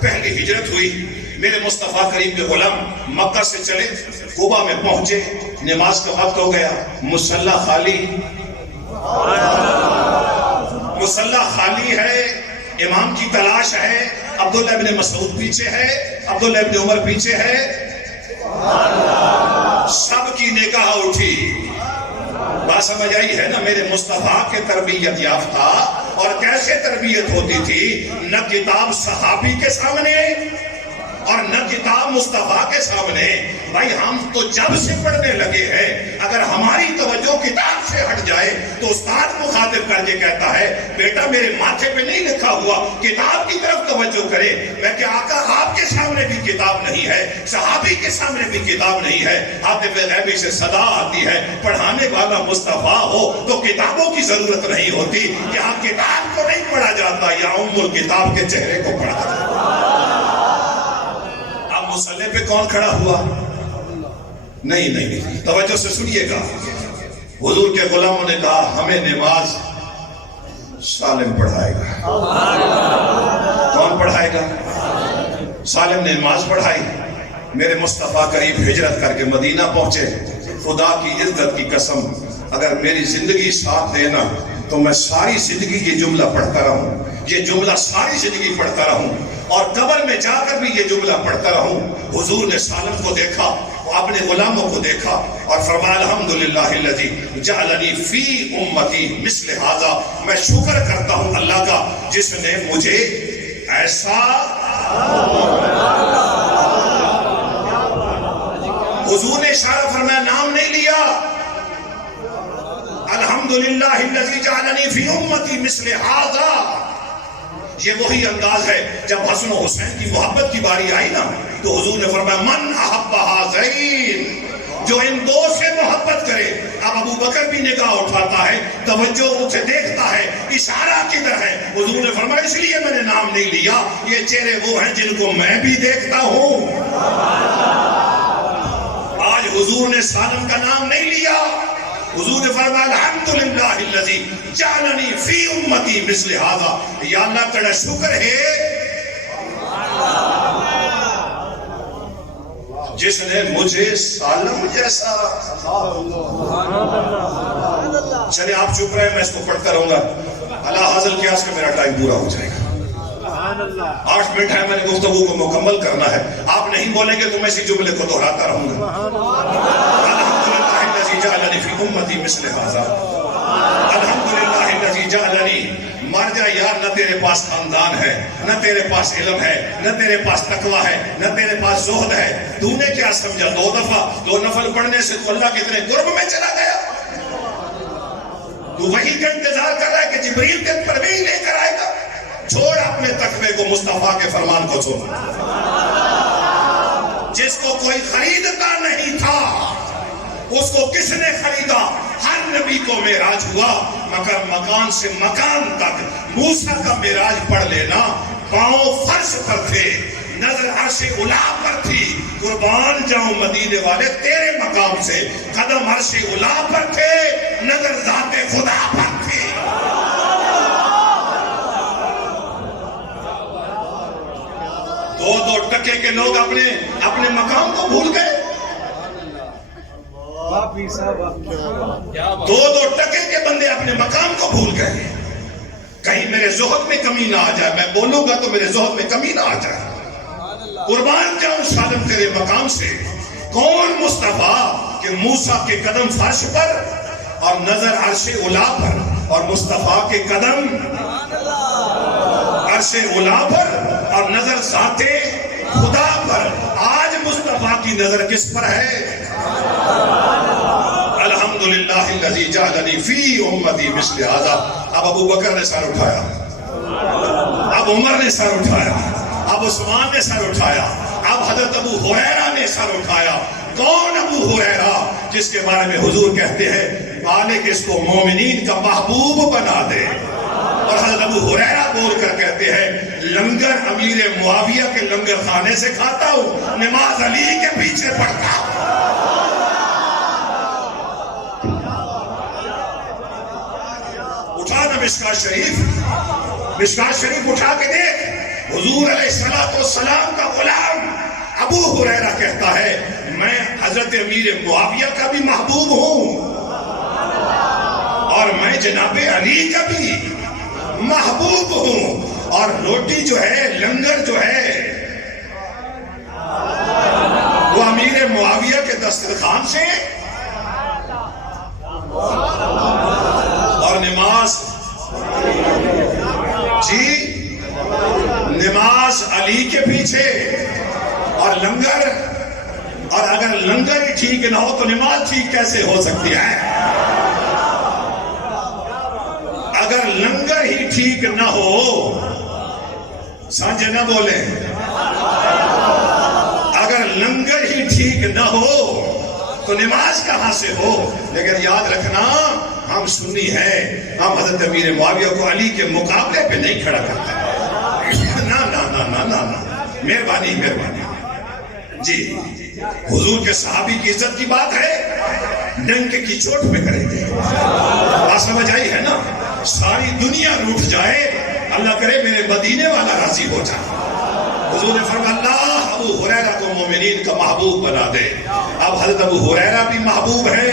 پہلی ہجرت ہوئی، میرے مصطفیٰ کریم کے غلام مکہ سے چلے، کوبہ میں پہنچے، نماز کا وقت ہو گیا، مصلی خالی ہے، امام کی تلاش ہے، عبداللہ ابن مسعود پیچھے ہے، عبداللہ ابن عمر پیچھے ہے، سب کی نگاہ اٹھی۔ بات سمجھ آئی ہے نا؟ میرے مصطفیٰ کے تربیت یافتہ، اور کیسے تربیت ہوتی تھی؟ نہ کتاب صحابی کے سامنے اور نہ کتاب مصطفیٰ کے سامنے۔ بھائی ہم تو جب سے پڑھنے لگے ہیں، اگر ہماری توجہ کتاب سے ہٹ جائے تو استاد مخاطب کر کے کہتا ہے بیٹا میرے ماتھے پہ نہیں لکھا ہوا، کتاب کی طرف توجہ کرے۔ میں کہ آقا آپ کے سامنے بھی کتاب نہیں ہے، صحابی کے سامنے بھی کتاب نہیں ہے۔ عاطف غیبی سے صدا آتی ہے پڑھانے والا مصطفیٰ ہو تو کتابوں کی ضرورت نہیں ہوتی، یہاں کتاب کو نہیں پڑھا جاتا، یا ام الکتاب کے چہرے کو پڑھا جاتا۔ مصلی پہ کون کھڑا ہوا؟ نہیں، توجہ سے سنیے گا۔ حضور کے غلاموں نے کہا ہمیں نماز سالم پڑھائے گا۔ کون پڑھائے گا؟ سالم نے نماز پڑھائی۔ میرے مصطفیٰ قریب ہجرت کر کے مدینہ پہنچے۔ خدا کی عزت کی قسم اگر میری زندگی ساتھ دینا تو میں ساری زندگی یہ جملہ پڑھتا رہوں، یہ جملہ ساری زندگی پڑھتا رہوں، اور قبر میں جا کر بھی یہ جملہ پڑھتا رہوں۔ حضور نے سالم کو دیکھا، اپنے غلاموں کو دیکھا، اور فرمایا الحمدللہ الذی جعلنی فی امتی مثل ھذا، میں شکر کرتا ہوں اللہ کا جس نے مجھے ایسا۔ حضور نے اشارہ فرمایا، نام نہیں لیا۔ الحمدللہ الذی جعلنی فی امتی مثل ھذا، یہ وہی انداز ہے جب حسن و حسین کی محبت کی باری آئی نا تو حضور نے فرمایا من احب ھذین، جو ان دو سے محبت کرے۔ اب ابو بکر بھی نگاہ اٹھاتا ہے، توجہ اسے دیکھتا ہے، اشارہ کدھر ہے؟ حضور نے فرمایا اس لیے میں نے نام نہیں لیا، یہ چہرے وہ ہیں جن کو میں بھی دیکھتا ہوں۔ آج حضور نے سالم کا نام نہیں لیا، حضور نے فرمایا الحمدللہ الذی جعلنی فی امتی مثل ھذا، یا اللہ تیرا شکر ہے جس نے مجھے سالم جیسا۔ چلے آپ چپ رہے، میں اس کو پڑھتا رہوں گا، اللہ حاضر قیاس کہ میرا ٹائم پورا ہو جائے گا۔ 8 منٹ ہے، میں نے گفتگو کو مکمل کرنا ہے، آپ نہیں بولیں گے تو میں اسی جملے کو دہراتا رہوں گا۔ الحمدللہ الذی جعلنی فی امتی مثل ھذا، الحمدللہ الذی جعلنی۔ مر جا یار، نہ تیرے پاس خاندان ہے، نہ تیرے پاس علم ہے، نہ تیرے پاس تقویٰ ہے، نہ تیرے پاس زہد ہے، تو نے کیا سمجھا 2 دفعہ 2 نفل پڑھنے سے تو اللہ کتنے قرب میں چلا گیا؟ تو وہی کا انتظار کر رہا ہے کہ جبریل کے پروین لے کر آئے گا؟ چھوڑ اپنے تقوی کو، مصطفیٰ کے فرمان کو چھوڑ۔ جس کو کوئی خریدتا نہیں تھا اس کو کس نے خریدا؟ ہر نبی کو معراج ہوا، مگر مکان سے مکان تک۔ موسیٰ کا معراج پڑھ لینا، پاؤں فرش پر تھے، نظر عرش اولیٰ پر تھی۔ قربان جاؤں مدینے والے تیرے مقام سے، قدم عرش اولیٰ پر تھے، نظر ذات خدا پر تھی۔ 2 ٹکے کے لوگ اپنے مقام کو بھول گئے۔ 2 ٹکے کے بندے اپنے مقام کو بھول گئے۔ کہیں میرے زہد میں کمی نہ آ جائے، میں بولوں گا تو میرے زہد میں کمی نہ آ جائے۔ قربان جاؤں سالم تیرے مقام سے، کون مصطفیٰ کہ موسیٰ کے قدم فرش پر اور نظر عرش اولا پر، اور مصطفیٰ کے قدم عرش اولا پر اور نظر ذات خدا پر۔ آج مصطفیٰ کی نظر کس پر ہے؟ الحمدللہ الذی جعلنی فی امتی مثل ھذا۔ اب ابو بکر نے سر اٹھایا، اب عمر نے سر اٹھایا، اب عثمان نے سر اٹھایا، اب حضرت ابو ہریرہ نے سر اٹھایا۔ کون ابو ہریرہ جس کے بارے میں حضور کہتے ہیں مالک اس کو مومنین کا محبوب بنا دے، اور حضرت ابو ہریرہ بول کر کہتے ہیں لنگر امیر معاویہ کے لنگر خانے سے کھاتا ہوں، نماز علی کے پیچھے پڑھتا ہوں۔ اٹھا نا مشکات شریف اٹھا کے دیکھ، حضور علیہ السلام کا غلام ابو ہریرہ کہتا ہے میں حضرت امیر معاویہ کا بھی محبوب ہوں اور میں جناب علی کا بھی محبوب ہوں، اور روٹی جو ہے، لنگر جو ہے، وہ امیر معاویہ کے دسترخوان سے، اور نماز جی نماز علی کے پیچھے، اور لنگر، اور اگر لنگر ہی ٹھیک نہ ہو تو نماز ٹھیک کیسے ہو سکتی ہے؟ اگر لنگر ہی ٹھیک نہ ہو، سانجے نہ بولیں، اگر لنگر ہی ٹھیک نہ ہو تو نماز کہاں سے ہو؟ لیکن یاد رکھنا ہم سنی ہیں، ہم حضرت امیر معاویہ کو علی کے مقابلے پہ نہیں کھڑا کرتے۔ نا نا نا نا نا نا، مہربانی جی، حضور کے صحابی کی عزت کی بات ہے، ڈنکے کی چوٹ پہ کریں گے۔ بات سمجھ آئی ہے نا؟ ساری دنیا روٹھ جائے، اللہ کرے میرے مدینے والا راضی ہو جائے۔ حضور نے فرمایا اللہ ابو ہریرہ کو مومنین کا محبوب بنا دے۔ اب حضرت ابو ہریرہ بھی محبوب ہے،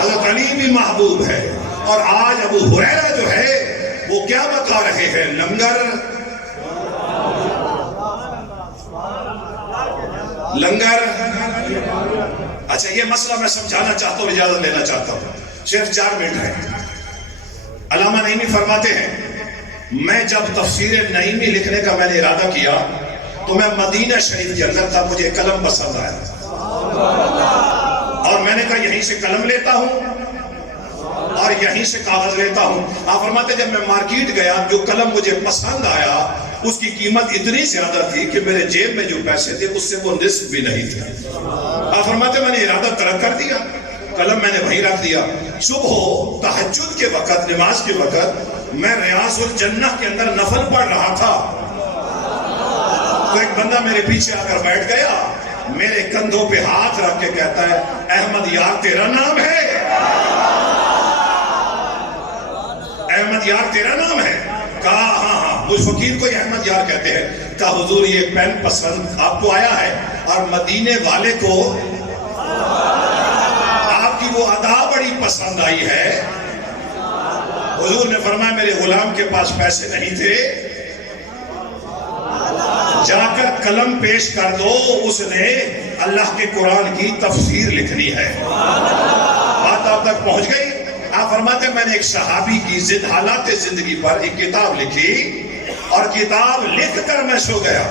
حضرت علی بھی محبوب ہے، اور آج ابو ہریرہ جو ہے وہ کیا بتا رہے ہیں؟ لنگر۔ اچھا یہ مسئلہ میں سمجھانا چاہتا ہوں، اجازت لینا چاہتا ہوں، صرف 4 منٹ ہے۔ علامہ نعیمی فرماتے ہیں میں جب تفسیر نعیمی لکھنے کا میں نے ارادہ کیا تو میں مدینہ شریف کے اندر تھا، مجھے قلم پسند آیا اور میں نے کہا یہیں سے قلم لیتا ہوں اور یہیں سے کاغذ لیتا ہوں۔ آپ فرماتے جب میں مارکیٹ گیا جو قلم مجھے پسند آیا اس کی قیمت اتنی زیادہ تھی کہ میرے جیب میں جو پیسے تھے اس سے وہ نصف بھی نہیں تھے۔ آپ فرماتے میں نے ارادہ ترک کر دیا، قلم میں نے وہیں رکھ دیا۔ صبح تہجد کے وقت، نماز کے وقت میں ریاض الجنہ کے اندر نفل پڑھ رہا تھا تو ایک بندہ میرے پیچھے آ کر بیٹھ گیا، میرے کندھوں پہ ہاتھ رکھ کے کہتا ہے احمد یار تیرا نام ہے؟ احمد یار تیرا نام ہے؟ کہا ہاں ہاں، مجھ فقیر کو احمد یار کہتے ہیں۔ کہا حضور یہ پین پسند آپ کو آیا ہے اور مدینے والے کو آپ کی وہ ادا بڑی پسند آئی ہے۔ حضور نے فرمایا میرے غلام کے پاس پیسے نہیں تھے، جا کر قلم پیش کر دو، اس نے اللہ کے قرآن کی تفسیر لکھنی ہے۔ بات آپ تک پہنچ گئی؟ آپ فرماتے میں نے ایک صحابی کی حالات زندگی پر ایک کتاب لکھی اور کتاب لکھ کر میں سو گیا۔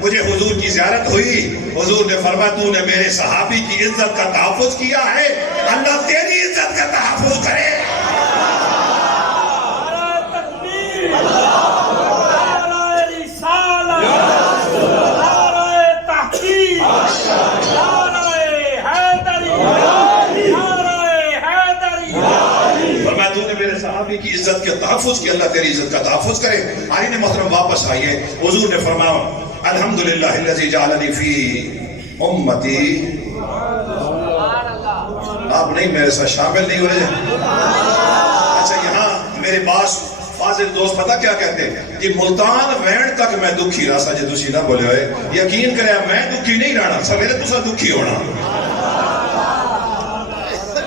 مجھے حضور کی زیارت ہوئی، حضور نے فرمایا تو نے میرے صحابی کی عزت کا تحفظ کیا ہے، اللہ تیری عزت کا تحفظ کرے۔ صحابی کی عزت کے تحفظ کی، اللہ تیری عزت کا تحفظ کرے۔ آئین محترم واپس آئیے۔ حضور نے فرمایا الحمدللہ الذی جعلنی فی امتی، آپ نہیں میرے ساتھ شامل نہیں ہو رہے۔ اچھا یہاں میرے پاس فاضل دوست پتہ کیا کہتے ہیں کہ ملتان وین تک میں دکھی رہا سا، جے تسی نہ بولے ہوئے یقین کرے میں دکھی نہیں رہنا سویرے تسا دکھی ہونا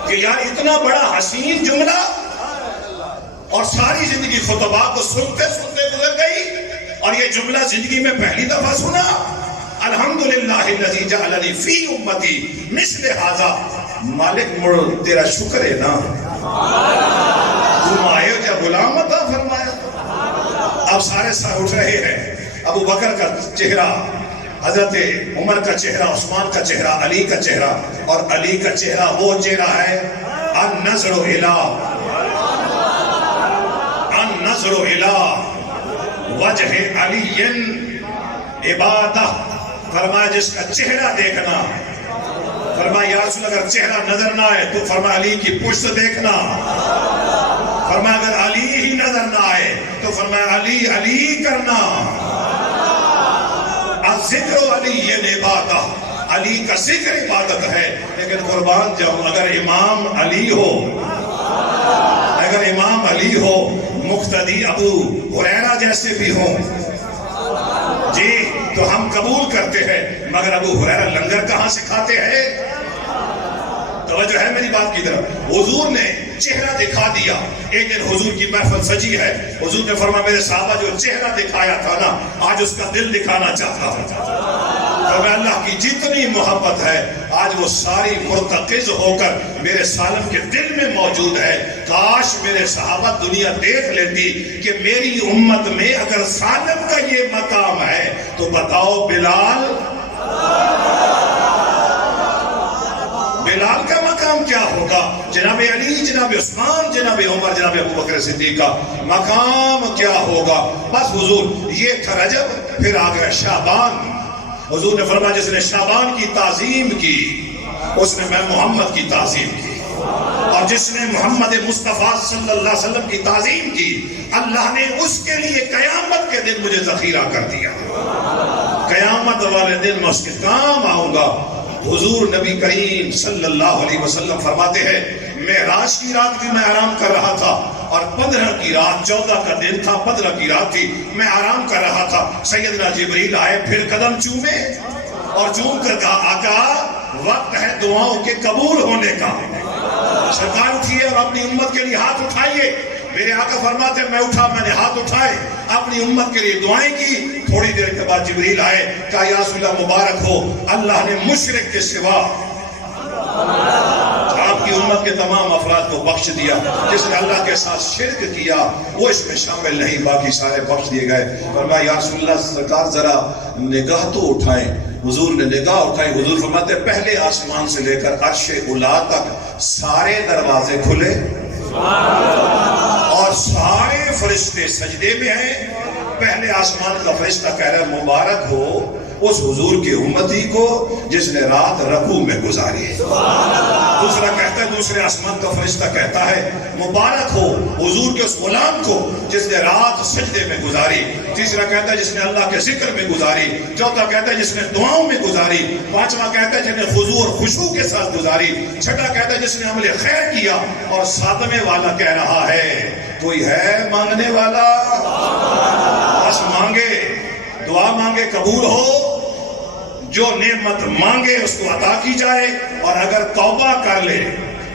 کہ یار اتنا بڑا حسین جملہ اور ساری زندگی خطبہ کو سنتے سنتے گزر گئی، اور یہ جملہ زندگی میں پہلی دفعہ سنا، الحمدللہ الذی جعلنی فی امتی مثل ھذا۔ مالک مڑ تیرا شکر ہے نا، تم آئے ہو جب غلام عطا فرمایا۔ اب سارے سر اٹھ رہے ہیں، ابو بکر کا چہرہ، حضرت عمر کا چہرہ، عثمان کا چہرہ، علی کا چہرہ، اور علی کا چہرہ وہ چہرہ ہے النظر الی وجہ علی عبادہ۔ فرمایا جس کا چہرہ دیکھنا، فرمایا یا رسول اگر چہرہ نظر نہ آئے تو فرمایا علی کی پشت دیکھنا، فرمایا اگر علی ہی نظر نہ آئے تو فرمایا علی علی کرنا۔ ذکر علی عبادہ، علی کا ذکر عبادت ہے۔ لیکن قربان جاؤں، اگر امام علی ہو، اگر امام علی ہو، مقتدی ابو ہریرہ جیسے بھی ہوں جی تو ہم قبول کرتے ہیں، مگر ابو ہریرہ لنگر کہاں سکھاتے ہیں؟ توجہ ہے میری بات کی طرف؟ حضور نے چہرہ دکھا دیا۔ ایک دن حضور کی محفل سجی ہے، حضور نے فرمایا میرے صحابہ جو چہرہ دکھایا تھا نا، آج اس کا دل دکھانا چاہتا ہوں۔ فرمایا اللہ کی جتنی محبت ہے آج وہ ساری مرتکز ہو کر میرے سالم کے دل میں موجود ہے۔ کاش میرے صحابہ دنیا دیکھ لیتی کہ میری امت میں اگر سالم کا یہ مقام ہے تو بتاؤ بلال کا مقام کیا ہوگا؟ جناب علی، جناب عثمان، جناب عمر، جناب ابو بکر صدیق کا مقام کیا ہوگا؟ بس حضور یہ تھا رجب، پھر آ گیا شعبان۔ حضور نے فرمایا جس نے شعبان کی تعظیم کی اس نے میں محمد کی تعظیم کی، اور جس نے محمد مصطفیٰ صلی اللہ علیہ وسلم کی تعظیم کی اللہ نے اس کے لیے قیامت کے دن مجھے ذخیرہ کر دیا۔ قیامت والے دن میں اس کے کام آؤں گا۔ حضور نبی کریم صلی اللہ علیہ وسلم فرماتے ہیں معراج کی رات بھی میں آرام کر رہا تھا، اور 15 کی رات، 14 کا دن تھا، 15 کی رات تھی، میں آرام کر رہا تھا۔ سیدنا جبریل آئے، پھر قدم چومے اور چوم کر کہا آقا وقت ہے دعاؤں کے قبول ہونے کا، سرکار اٹھیے اور اپنی امت کے لیے ہاتھ اٹھائیے۔ میرے آقا فرماتے ہیں میں اٹھا، میں نے ہاتھ اٹھائے، اپنی امت کے لیے دعائیں کی۔ تھوڑی دیر کے بعد جبریل آئے، کہا یا رسول اللہ مبارک ہو، اللہ نے مشرک کے سوا آپ کی امت کے تمام افراد کو بخش دیا۔ جس نے اللہ کے ساتھ شرک کیا وہ اس میں شامل نہیں، باقی سارے بخش دیے گئے۔ فرمایا یا رسول اللہ سرکار ذرا نگاہ تو اٹھائیں۔ حضور نے نگاہ اٹھائی، حضور فرماتے پہلے آسمان سے لے کر عرش اولا تک سارے دروازے کھلے اور سارے فرشتے سجدے میں ہیں۔ پہلے آسمان کا فرشتہ کہہ رہا ہے مبارک ہو اس حضور کے امتی کو جس نے رات رکوع میں گزاری۔ دوسرا کہتا ہے، دوسرے آسمان کا فرشتہ کہتا ہے مبارک ہو حضور کے اس غلام کو جس نے رات سجدے میں گزاری۔ تیسرا کہتا ہے جس نے اللہ کے ذکر میں گزاری۔ چوتھا کہتا ہے جس نے دعاؤں میں گزاری۔ پانچواں کہتا ہے جس نے خضوع اور خشوع کے ساتھ گزاری۔ چھٹا کہتا ہے جس نے عمل خیر کیا۔ اور ساتویں والا کہہ رہا ہے کوئی ہے مانگنے والا؟ بس مانگے، دعا مانگے قبول ہو، جو نعمت مانگے اس کو عطا کی جائے، اور اگر توبہ کر لے۔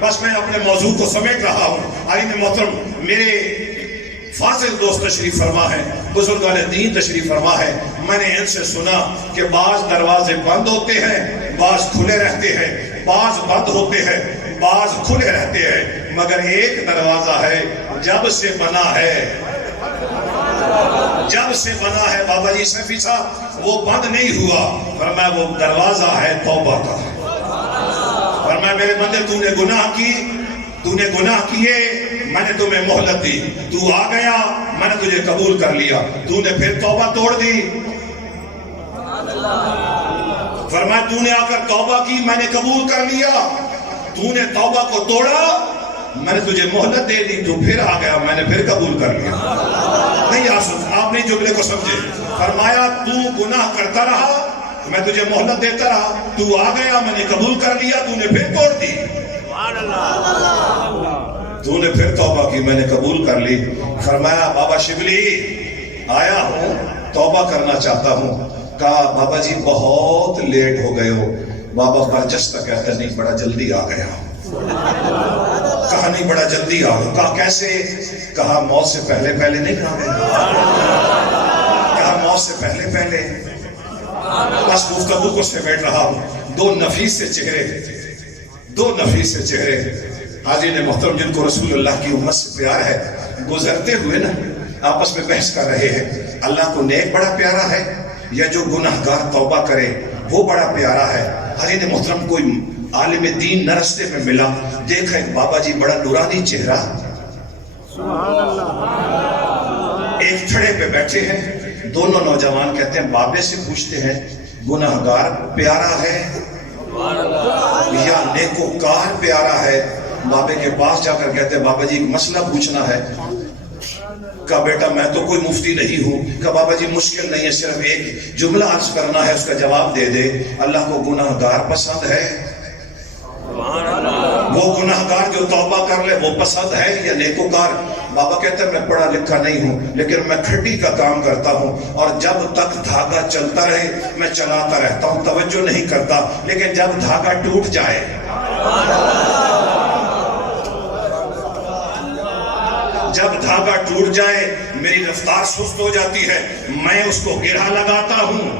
بس میں اپنے موضوع کو سمیٹ رہا ہوں۔ آئین محترم میرے فاضل دوست تشریف فرما ہے، بزرگان دین تشریف فرما ہے۔ میں نے ان سے سنا کہ بعض دروازے بند ہوتے ہیں، بعض کھلے رہتے ہیں، بعض بند ہوتے ہیں، بعض کھلے رہتے ہیں، مگر ایک دروازہ ہے جب سے بنا ہے، جب سے بنا ہے بابا جی سیفی صاحب وہ بند نہیں ہوا۔ فرمایا وہ دروازہ ہے توبہ کا۔ فرمایا میرے بندے تو نے گناہ کی، تو نے گناہ کیے، میں نے تمہیں مہلت دی، تو آ گیا، میں نے تجھے قبول کر لیا، تو نے پھر توبہ توڑ دی۔ فرمایا تو نے آ کر توبہ کی، میں نے قبول کر لیا، تو نے توبہ کو توڑا، میں نے تجھے مہلت دے دی، تو پھر آ گیا، میں نے پھر قبول کر لیا۔ نہیں آپ نے جملے کو سمجھے۔ فرمایا تو گناہ کرتا رہا، میں تجھے مہلت دیتا رہا، تو آ گیا، میں نے قبول کر لیا، تو نے پھر توڑ دی، تو نے پھر توبہ کی، میں نے قبول کر لی۔ فرمایا بابا شبلی آیا ہوں، توبہ کرنا چاہتا ہوں۔ کہا بابا جی بہت لیٹ ہو گئے ہو۔ بابا برجستہ کہتا نہیں بڑا جلدی آ گیا۔ کہا نہیں بڑا جلدی آؤ. کہا کیسے؟ کہا موت سے پہلے پہلے نہیں آ گئے. کہا موت سے پہلے پہلے. بس گفتگو کو سمیٹ رہا ہوں. دو نفیس سے چہرے حاضرین محترم جن کو رسول اللہ کی امت سے پیار ہے گزرتے ہوئے نا آپس میں بحث کر رہے ہیں. اللہ کو نیک بڑا پیارا ہے یا جو گناہگار توبہ کرے وہ بڑا پیارا ہے؟ حاضرین محترم کوئی عالم دین نہ رستے میں ملا. دیکھا ایک بابا جی بڑا نورانی چہرہ ایک تھڑے پہ بیٹھے ہیں. دونوں نوجوان کہتے ہیں بابے سے پوچھتے ہیں گناہگار پیارا ہے یا نیکوکار پیارا ہے؟ بابے کے پاس جا کر کہتے ہیں بابا جی ایک مسئلہ پوچھنا ہے. کہا بیٹا میں تو کوئی مفتی نہیں ہوں. کہا بابا جی مشکل نہیں ہے, صرف ایک جملہ عرض کرنا ہے, اس کا جواب دے دے. اللہ کو گناہگار پسند ہے؟ وہ گناہگار جو توبہ کر لے وہ پسند ہے یا نیکوکار؟ بابا کہتا ہے میں پڑھا لکھا نہیں ہوں لیکن میں کھٹی کا کام کرتا ہوں اور جب تک دھاگا چلتا رہے میں چلاتا رہتا ہوں, توجہ نہیں کرتا. لیکن جب دھاگا ٹوٹ جائے میری رفتار سست ہو جاتی ہے, میں اس کو گرہ لگاتا ہوں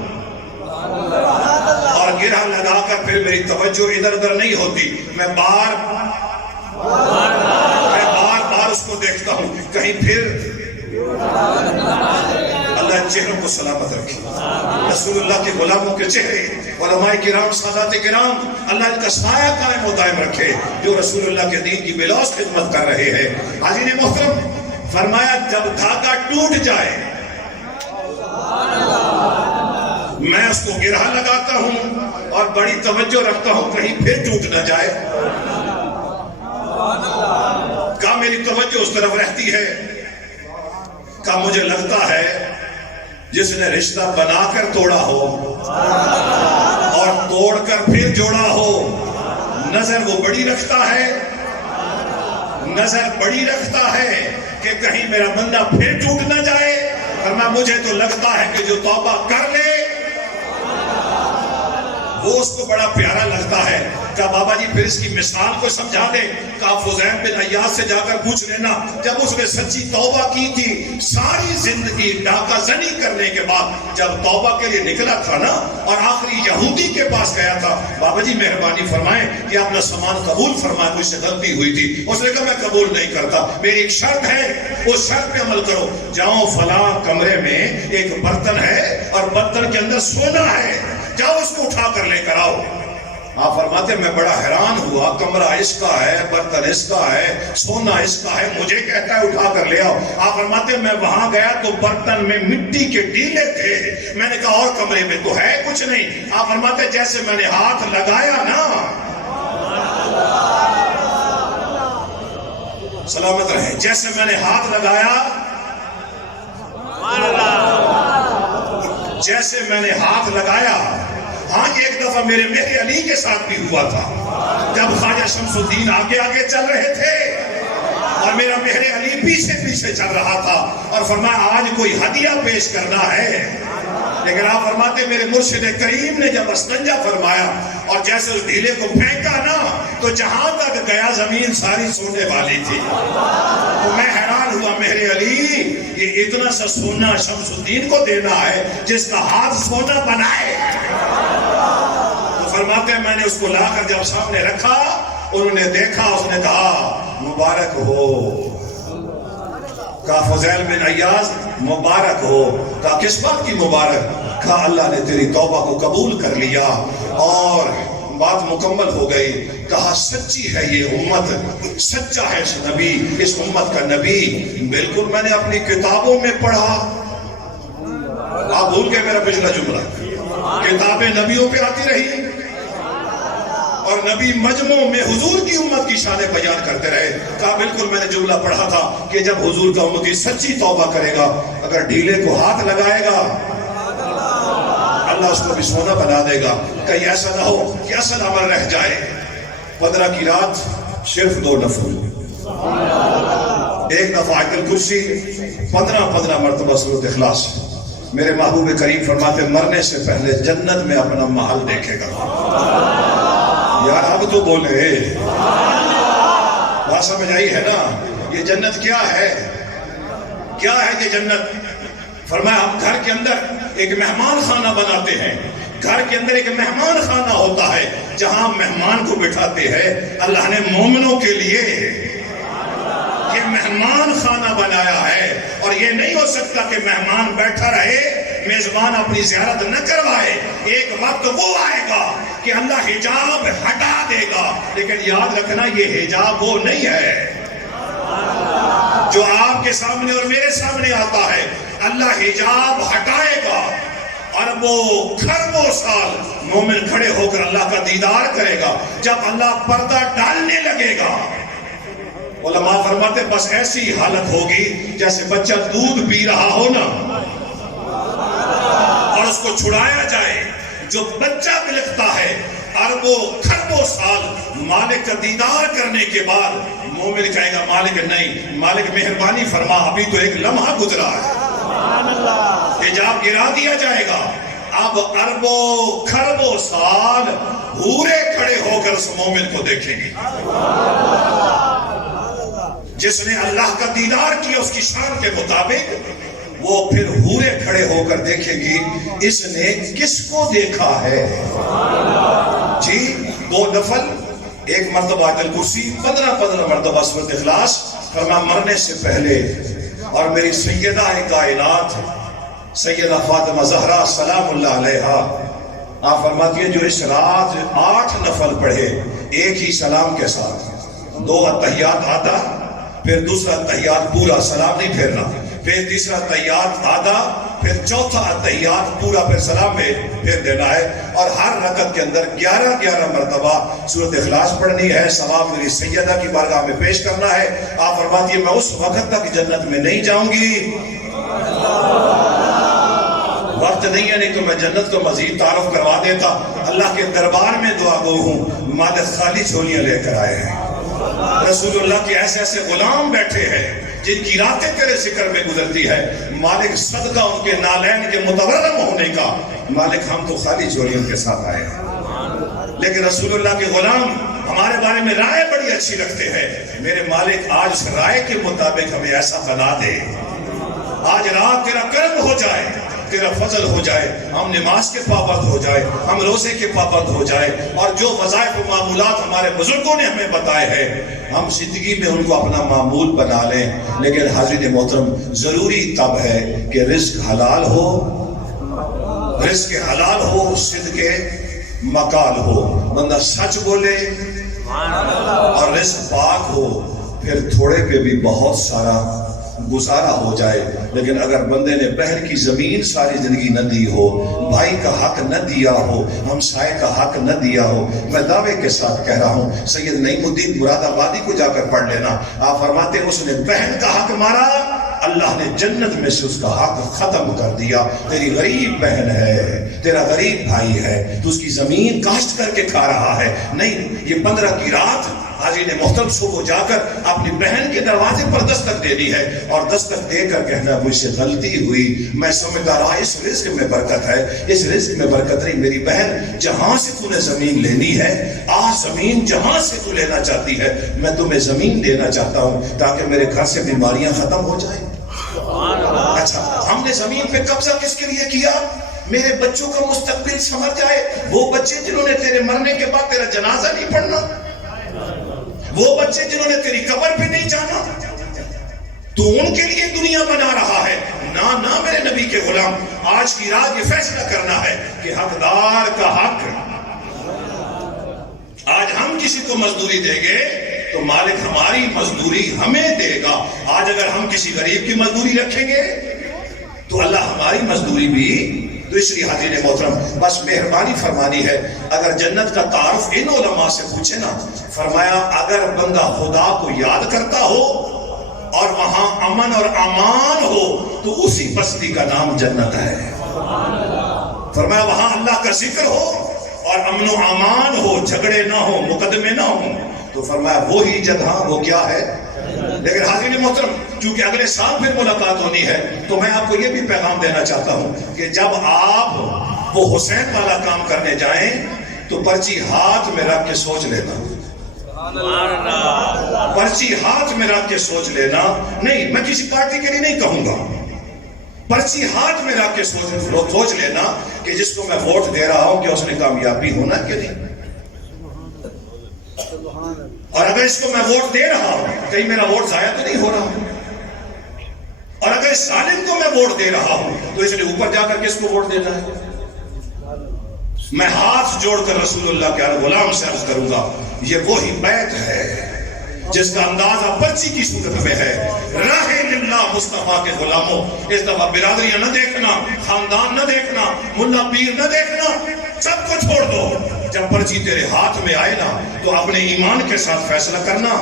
اور گرہ لگا کر پھر میری توجہ ادھر ادھر نہیں ہوتی. میں بار اس کو دیکھتا ہوں کہیں پھر. اللہ چہروں کو سلامت رکھے. رسول اللہ کے غلاموں کے چہرے, علماء کرام, سادات کرام, اللہ ان کا سایہ قائم و دائم رکھے جو رسول اللہ کے دین کی بلاس خدمت کر رہے ہیں. حاضرین محترم فرمایا جب دھاگا ٹوٹ جائے میں اس کو گرہ لگاتا ہوں اور بڑی توجہ رکھتا ہوں کہیں پھر ٹوٹ نہ جائے. کہا میری توجہ اس طرف رہتی ہے. کہا مجھے لگتا ہے جس نے رشتہ بنا کر توڑا ہو اور توڑ کر پھر جوڑا ہو نظر وہ بڑی رکھتا ہے کہ کہیں میرا بندہ پھر ٹوٹ نہ جائے. ورنہ مجھے تو لگتا ہے کہ جو توبہ کر لے وہ اس کو بڑا پیارا لگتا ہے. کہا بابا جی پھر اس کی مثال کو سمجھا دے. کہا فضیل بن عیاض سے جا کر پوچھ لینا, جب اس نے سچی توبہ کی تھی ساری زندگی ڈاکہ زنی کرنے کے بعد جب توبہ کے لیے نکلا تھا نا اور آخری یہودی کے پاس گیا تھا, بابا جی مہربانی فرمائیں کہ اپنا سامان قبول فرمائیں, مجھ سے غلطی ہوئی تھی. اس نے کہا میں قبول نہیں کرتا, میری ایک شرط ہے, اس شرط پہ عمل کرو. جاؤ فلاں کمرے میں ایک برتن ہے اور برتن کے اندر سونا ہے, جاؤ اس کو اٹھا کر لے کر آؤ. آپ فرماتے میں بڑا حیران ہوا, کمرہ اس کا ہے, برتن اس کا ہے, سونا اس کا ہے, مجھے کہتا ہے اٹھا کر لے آؤ. آپ فرماتے میں وہاں گیا تو برتن میں مٹی کے ڈیلے تھے. میں نے کہا اور کمرے میں تو ہے کچھ نہیں. آپ فرماتے جیسے میں نے ہاتھ لگایا نا, سلامت رہے, جیسے میں نے ہاتھ لگایا ہاں ایک دفعہ میرے علی کے ساتھ بھی ہوا تھا جب خواجہ شمس الدین آگے چل رہے تھے اور میرا مہر علی پیچھے چل رہا تھا اور فرمایا آج کوئی ہدیہ پیش کرنا ہے. لیکن آپ فرماتے میرے مرشد کریم نے جب استنجا فرمایا اور جیسے اس ڈھیلے کو پھینکا نا تو جہاں تک گیا زمین ساری سونے والی تھی. تو میں حیران ہوا, مہر علی یہ اتنا سا سونا شمس الدین کو دینا ہے جس کا ہاتھ سونا بنائے. فرماتے ہیں میں نے اس کو لا کر جب سامنے رکھا, انہوں نے دیکھا, اس نے کہا مبارک ہو. کہا فضیل بن عیاض مبارک ہو. کہا کس بات کی مبارک؟ کہا اللہ نے تیری توبہ کو قبول کر لیا اور بات مکمل ہو گئی. کہا سچی ہے یہ امت, سچا ہے اس نبی, اس امت کا نبی. بالکل میں نے اپنی کتابوں میں پڑھا. آپ بھول گئے میرا پچھلا جملہ, کتابیں نبیوں پہ آتی رہی اور نبی مجموع میں حضور کی امت کی شانیں بیان کرتے رہے. کہا بالکل میں نے جملہ پڑھا تھا کہ جب حضور کا امتی سچی توبہ کرے گا, اگر ڈھیلے کو ہاتھ لگائے گا اللہ اس کو بھی سونا بنا دے گا. کہیں ایسا نہ ہو کہ اصل عمل رہ جائے. 15 کی رات صرف 2 نفل, ایک دفعہ آیت الکرسی, 15 مرتبہ سورۃ اخلاص. میرے محبوب کریم فرماتے مرنے سے پہلے جنت میں اپنا محل دیکھے گا. یار اب تو بولے بات سمجھ آئی ہے نا؟ یہ جنت کیا ہے؟ کیا ہے یہ جنت؟ فرمایا ہم گھر کے اندر ایک مہمان خانہ بناتے ہیں. گھر کے اندر ایک مہمان خانہ ہوتا ہے جہاں مہمان کو بٹھاتے ہیں. اللہ نے مومنوں کے لیے یہ مہمان خانہ بنایا ہے. اور یہ نہیں ہو سکتا کہ مہمان بیٹھا رہے, میزبان اپنی زیارت نہ کروائے. ایک وقت وہ آئے گا کہ اللہ حجاب ہٹا دے گا, لیکن یاد رکھنا یہ حجاب وہ نہیں ہے جو آپ کے سامنے اور میرے سامنے آتا ہے. اللہ حجاب ہٹائے گا, اربوں کھربوں سال مومن کھڑے ہو کر اللہ کا دیدار کرے گا. جب اللہ پردہ ڈالنے لگے گا, علماء فرماتے بس ایسی حالت ہوگی جیسے بچہ دودھ پی رہا ہو نا, اور اس کو چھڑایا جائے. جو بچہ بلکتا ہے اربوں کھربوں سال مالک کا دیدار کرنے کے بعد مومن کہے گا مالک نہیں, مالک مہربانی فرما, ابھی تو ایک لمحہ گزرا ہے. حجاب گرا دیا جائے گا. اب اربوں کھربوں سال حورے کھڑے ہو کر اس مومن کو دیکھیں گے. جس نے اللہ کا دیدار کیا اس کی شان کے مطابق, وہ پھر حورے کھڑے ہو کر دیکھے گی اس نے کس کو دیکھا ہے. جی 2 نفل, ایک مرتبہ آیت الکرسی, 15 مرتبہ سورۃ اخلاص. فرمایا مرنے سے پہلے اور میری سیدہ کائنات سیدہ فاطمہ زہرا سلام اللہ علیہا, آپ فرماتی ہیں جو اس رات 8 نفل پڑھے ایک ہی سلام کے ساتھ, 2 اتحیات آدھا, پھر دوسرا اتحیات پورا سلام نہیں پھیرنا, پھر تیسرا اتحیات آدھا, پھر چوتھا اتحیات پورا, پھر سلام پھیر دینا ہے. اور ہر رکعت کے اندر 11 مرتبہ سورۃ اخلاص پڑھنی ہے. ثواب میری سیدہ کی بارگاہ میں پیش کرنا ہے. آپ فرماتی ہیں میں اس وقت تک جنت میں نہیں جاؤں گی, وقت نہیں ہے, نہیں تو میں جنت کو مزید تعارف کروا دیتا. اللہ کے دربار میں دعا گو ہوں, مالک خالی جھولیاں لے کر آئے ہیں. رسول اللہ کے ایسے ایسے غلام بیٹھے ہیں جن کی راتیں تیرے ذکر میں گزرتی ہے. مالک صدقہ ان کے نالین کے متورم ہونے کا, مالک ہم تو خالی جھولیوں کے ساتھ آئے ہیں. لیکن رسول اللہ کے غلام ہمارے بارے میں رائے بڑی اچھی رکھتے ہیں. میرے مالک آج اس رائے کے مطابق ہمیں ایسا بنا دے, آج رات تیرا کرم ہو جائے, تیرا فضل ہو جائے, ہم نماز کے پابند ہو جائے, ہم روزے کے پابند ہو جائے, اور جو وظائف و معمولات ہمارے بزرگوں نے ہمیں بتائے ہیں ہم زندگی میں ان کو اپنا معمول بنا لیں. لیکن حاضرین محترم, ضروری تب ہے کہ رزق حلال ہو, رزق حلال ہو, صدقے مقال ہو, بندہ سچ بولے اور رزق پاک ہو, پھر تھوڑے پہ بھی بہت سارا گزارا ہو جائے. لیکن اگر بندے نے بہن کی زمین ساری زندگی نہ دی ہو, بھائی کا حق نہ دیا ہو, ہمسائے کا حق نہ دیا ہو, میں دعوے کے ساتھ کہہ رہا ہوں, سید نعیم الدین مراد آبادی کو جا کر پڑھ لینا, آپ فرماتے ہیں اس نے بہن کا حق مارا, اللہ نے جنت میں سے اس کا حق ختم کر دیا. تیری غریب بہن ہے, تیرا غریب بھائی ہے, تو اس کی زمین کاشت کر کے کھا رہا ہے. نہیں, یہ 15 کی رات حاضرین محترم صبح جا کر اپنی بہن کے دروازے پر دستک دینی ہے, اور دستک دے کر کہنا مجھ سے غلطی ہوئی, میں سمجھدار رہا اس رزق میں برکت ہے, اس رزق میں برکت نہیں. میری بہن جہاں سے تو نے زمین لینی ہے, آج زمین جہاں سے تو لینا چاہتی ہے, میں تمہیں زمین دینا چاہتا ہوں تاکہ میرے گھر سے بیماریاں ختم ہو جائیں. اچھا, ہم نے زمین پہ قبضہ کس کے لیے کیا؟ میرے بچوں کا مستقبل سمجھ جائے. وہ بچے جنہوں نے تیرے مرنے کے بعد تیرا جنازہ نہیں پڑھنا, وہ بچے جنہوں نے تیری قبر پہ نہیں جانا, تو ان کے لیے دنیا بنا رہا ہے. نہ میرے نبی کے غلام, آج کی رات یہ فیصلہ کرنا ہے کہ حقدار کا حق. آج ہم کسی کو مزدوری دیں گے تو مالک ہماری مزدوری ہمیں دے گا. آج اگر ہم کسی غریب کی مزدوری رکھیں گے تو اللہ ہماری مزدوری بھی. تو اس لیے حاضرین محترم, بس مہربانی فرمانی ہے, اگر جنت کا تعارف ان علماء سے پوچھے نا, فرمایا اگر بندہ خدا کو یاد کرتا ہو اور وہاں امن اور امان ہو تو اسی بستی کا نام جنت ہے. فرمایا وہاں اللہ کا ذکر ہو اور امن و امان ہو, جھگڑے نہ ہو, مقدمے نہ ہوں, تو فرمایا وہی جگہ وہ کیا ہے. لیکن حاضرین محترم, چونکہ اگلے سال پھر ملاقات ہونی ہے, تو میں آپ کو یہ بھی پیغام دینا چاہتا ہوں کہ جب آپ وہ حسین والا کام کرنے جائیں تو پرچی ہاتھ میں رکھ کے سوچ لینا, پرچی ہاتھ میں رکھ کے سوچ لینا، نہیں میں کسی پارٹی کے لیے نہیں کہوں گا، پرچی ہاتھ میں رکھ کے سوچ لینا کہ جس کو میں ووٹ دے رہا ہوں کہ اس نے کامیابی ہونا کہ نہیں، اور اگر اس کو میں ووٹ دے رہا ہوں کہیں میرا ووٹ ضائع تو نہیں ہو رہا، اور اگر اس ظالم کو میں ووٹ دے رہا ہوں تو اس لیے اوپر جا کر کس کو ووٹ دینا ہے؟ میں ہاتھ جوڑ کر رسول اللہ کے غلام سے عرض کروں گا، یہ وہی بیعت ہے جس کا اندازہ پرچی کی صورت میں ہے۔ راہ اللہ مصطفیٰ کے غلاموں، اس دفعہ برادریاں نہ دیکھنا، خاندان نہ دیکھنا، ملا پیر نہ دیکھنا، سب کو چھوڑ دو۔ جب پرچی تیرے ہاتھ میں آئے نا تو اپنے ایمان کے ساتھ فیصلہ کرنا۔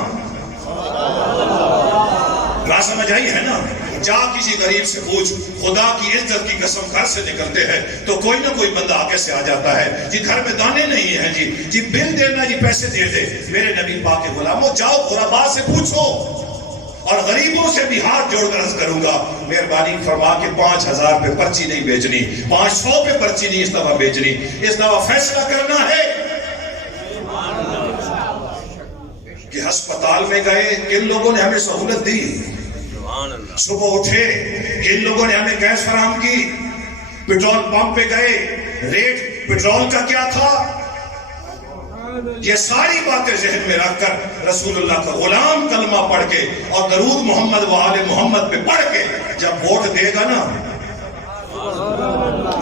بات سمجھ آئی ہے نا؟ جا کسی غریب سے پوچھ، خدا کی عزت کی قسم گھر سے نکلتے ہیں تو کوئی نہ کوئی بندہ آگے سے آ جاتا ہے، جی گھر میں دانے نہیں ہیں، جی بل دینا، جی پیسے دے دے۔ میرے نبی پاک کے غلاموں، جاؤ غرباء سے پوچھو، اور غریبوں سے بھی ہاتھ جوڑ کر عرض کروں گا، مہربانی فرما کے 5000 پہ پرچی نہیں بیچنی، 500 پہ پرچی نہیں اس دفعہ بیچنی، اس دفعہ فیصلہ کرنا ہے کہ ہسپتال میں گئے، کن لوگوں نے ہمیں سہولت دی، صبح اٹھے کن لوگوں نے ہمیں گیس فراہم کی، پیٹرول پمپ پہ گئے ریٹ پیٹرول کا کیا تھا، یہ ساری باتیں ذہن میں رکھ کر رسول اللہ کا غلام کلمہ پڑھ کے اور درود محمد و آل محمد پہ پڑھ کے جب ووٹ دے گا نا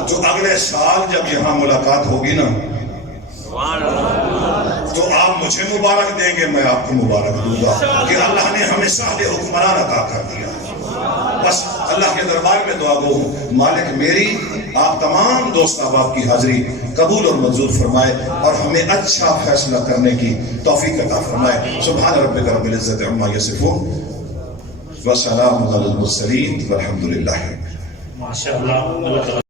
تو اگلے سال جب یہاں ملاقات ہوگی نا تو آپ مجھے مبارک دیں گے، میں آپ کو مبارک دوں گا کہ اللہ نے ہمیں صالح حکمران عطا کر دیا۔ بس اللہ کے دربار میں دعا گو ہوں، مالک میری آپ تمام دوست احباب کی حاضری قبول اور منظور فرمائے اور ہمیں اچھا فیصلہ کرنے کی توفیق عطا فرمائے۔ سبحان ربک رب العزت عما یصفون وسلام علی المرسلین والحمد للہ۔ ماشاءاللہ۔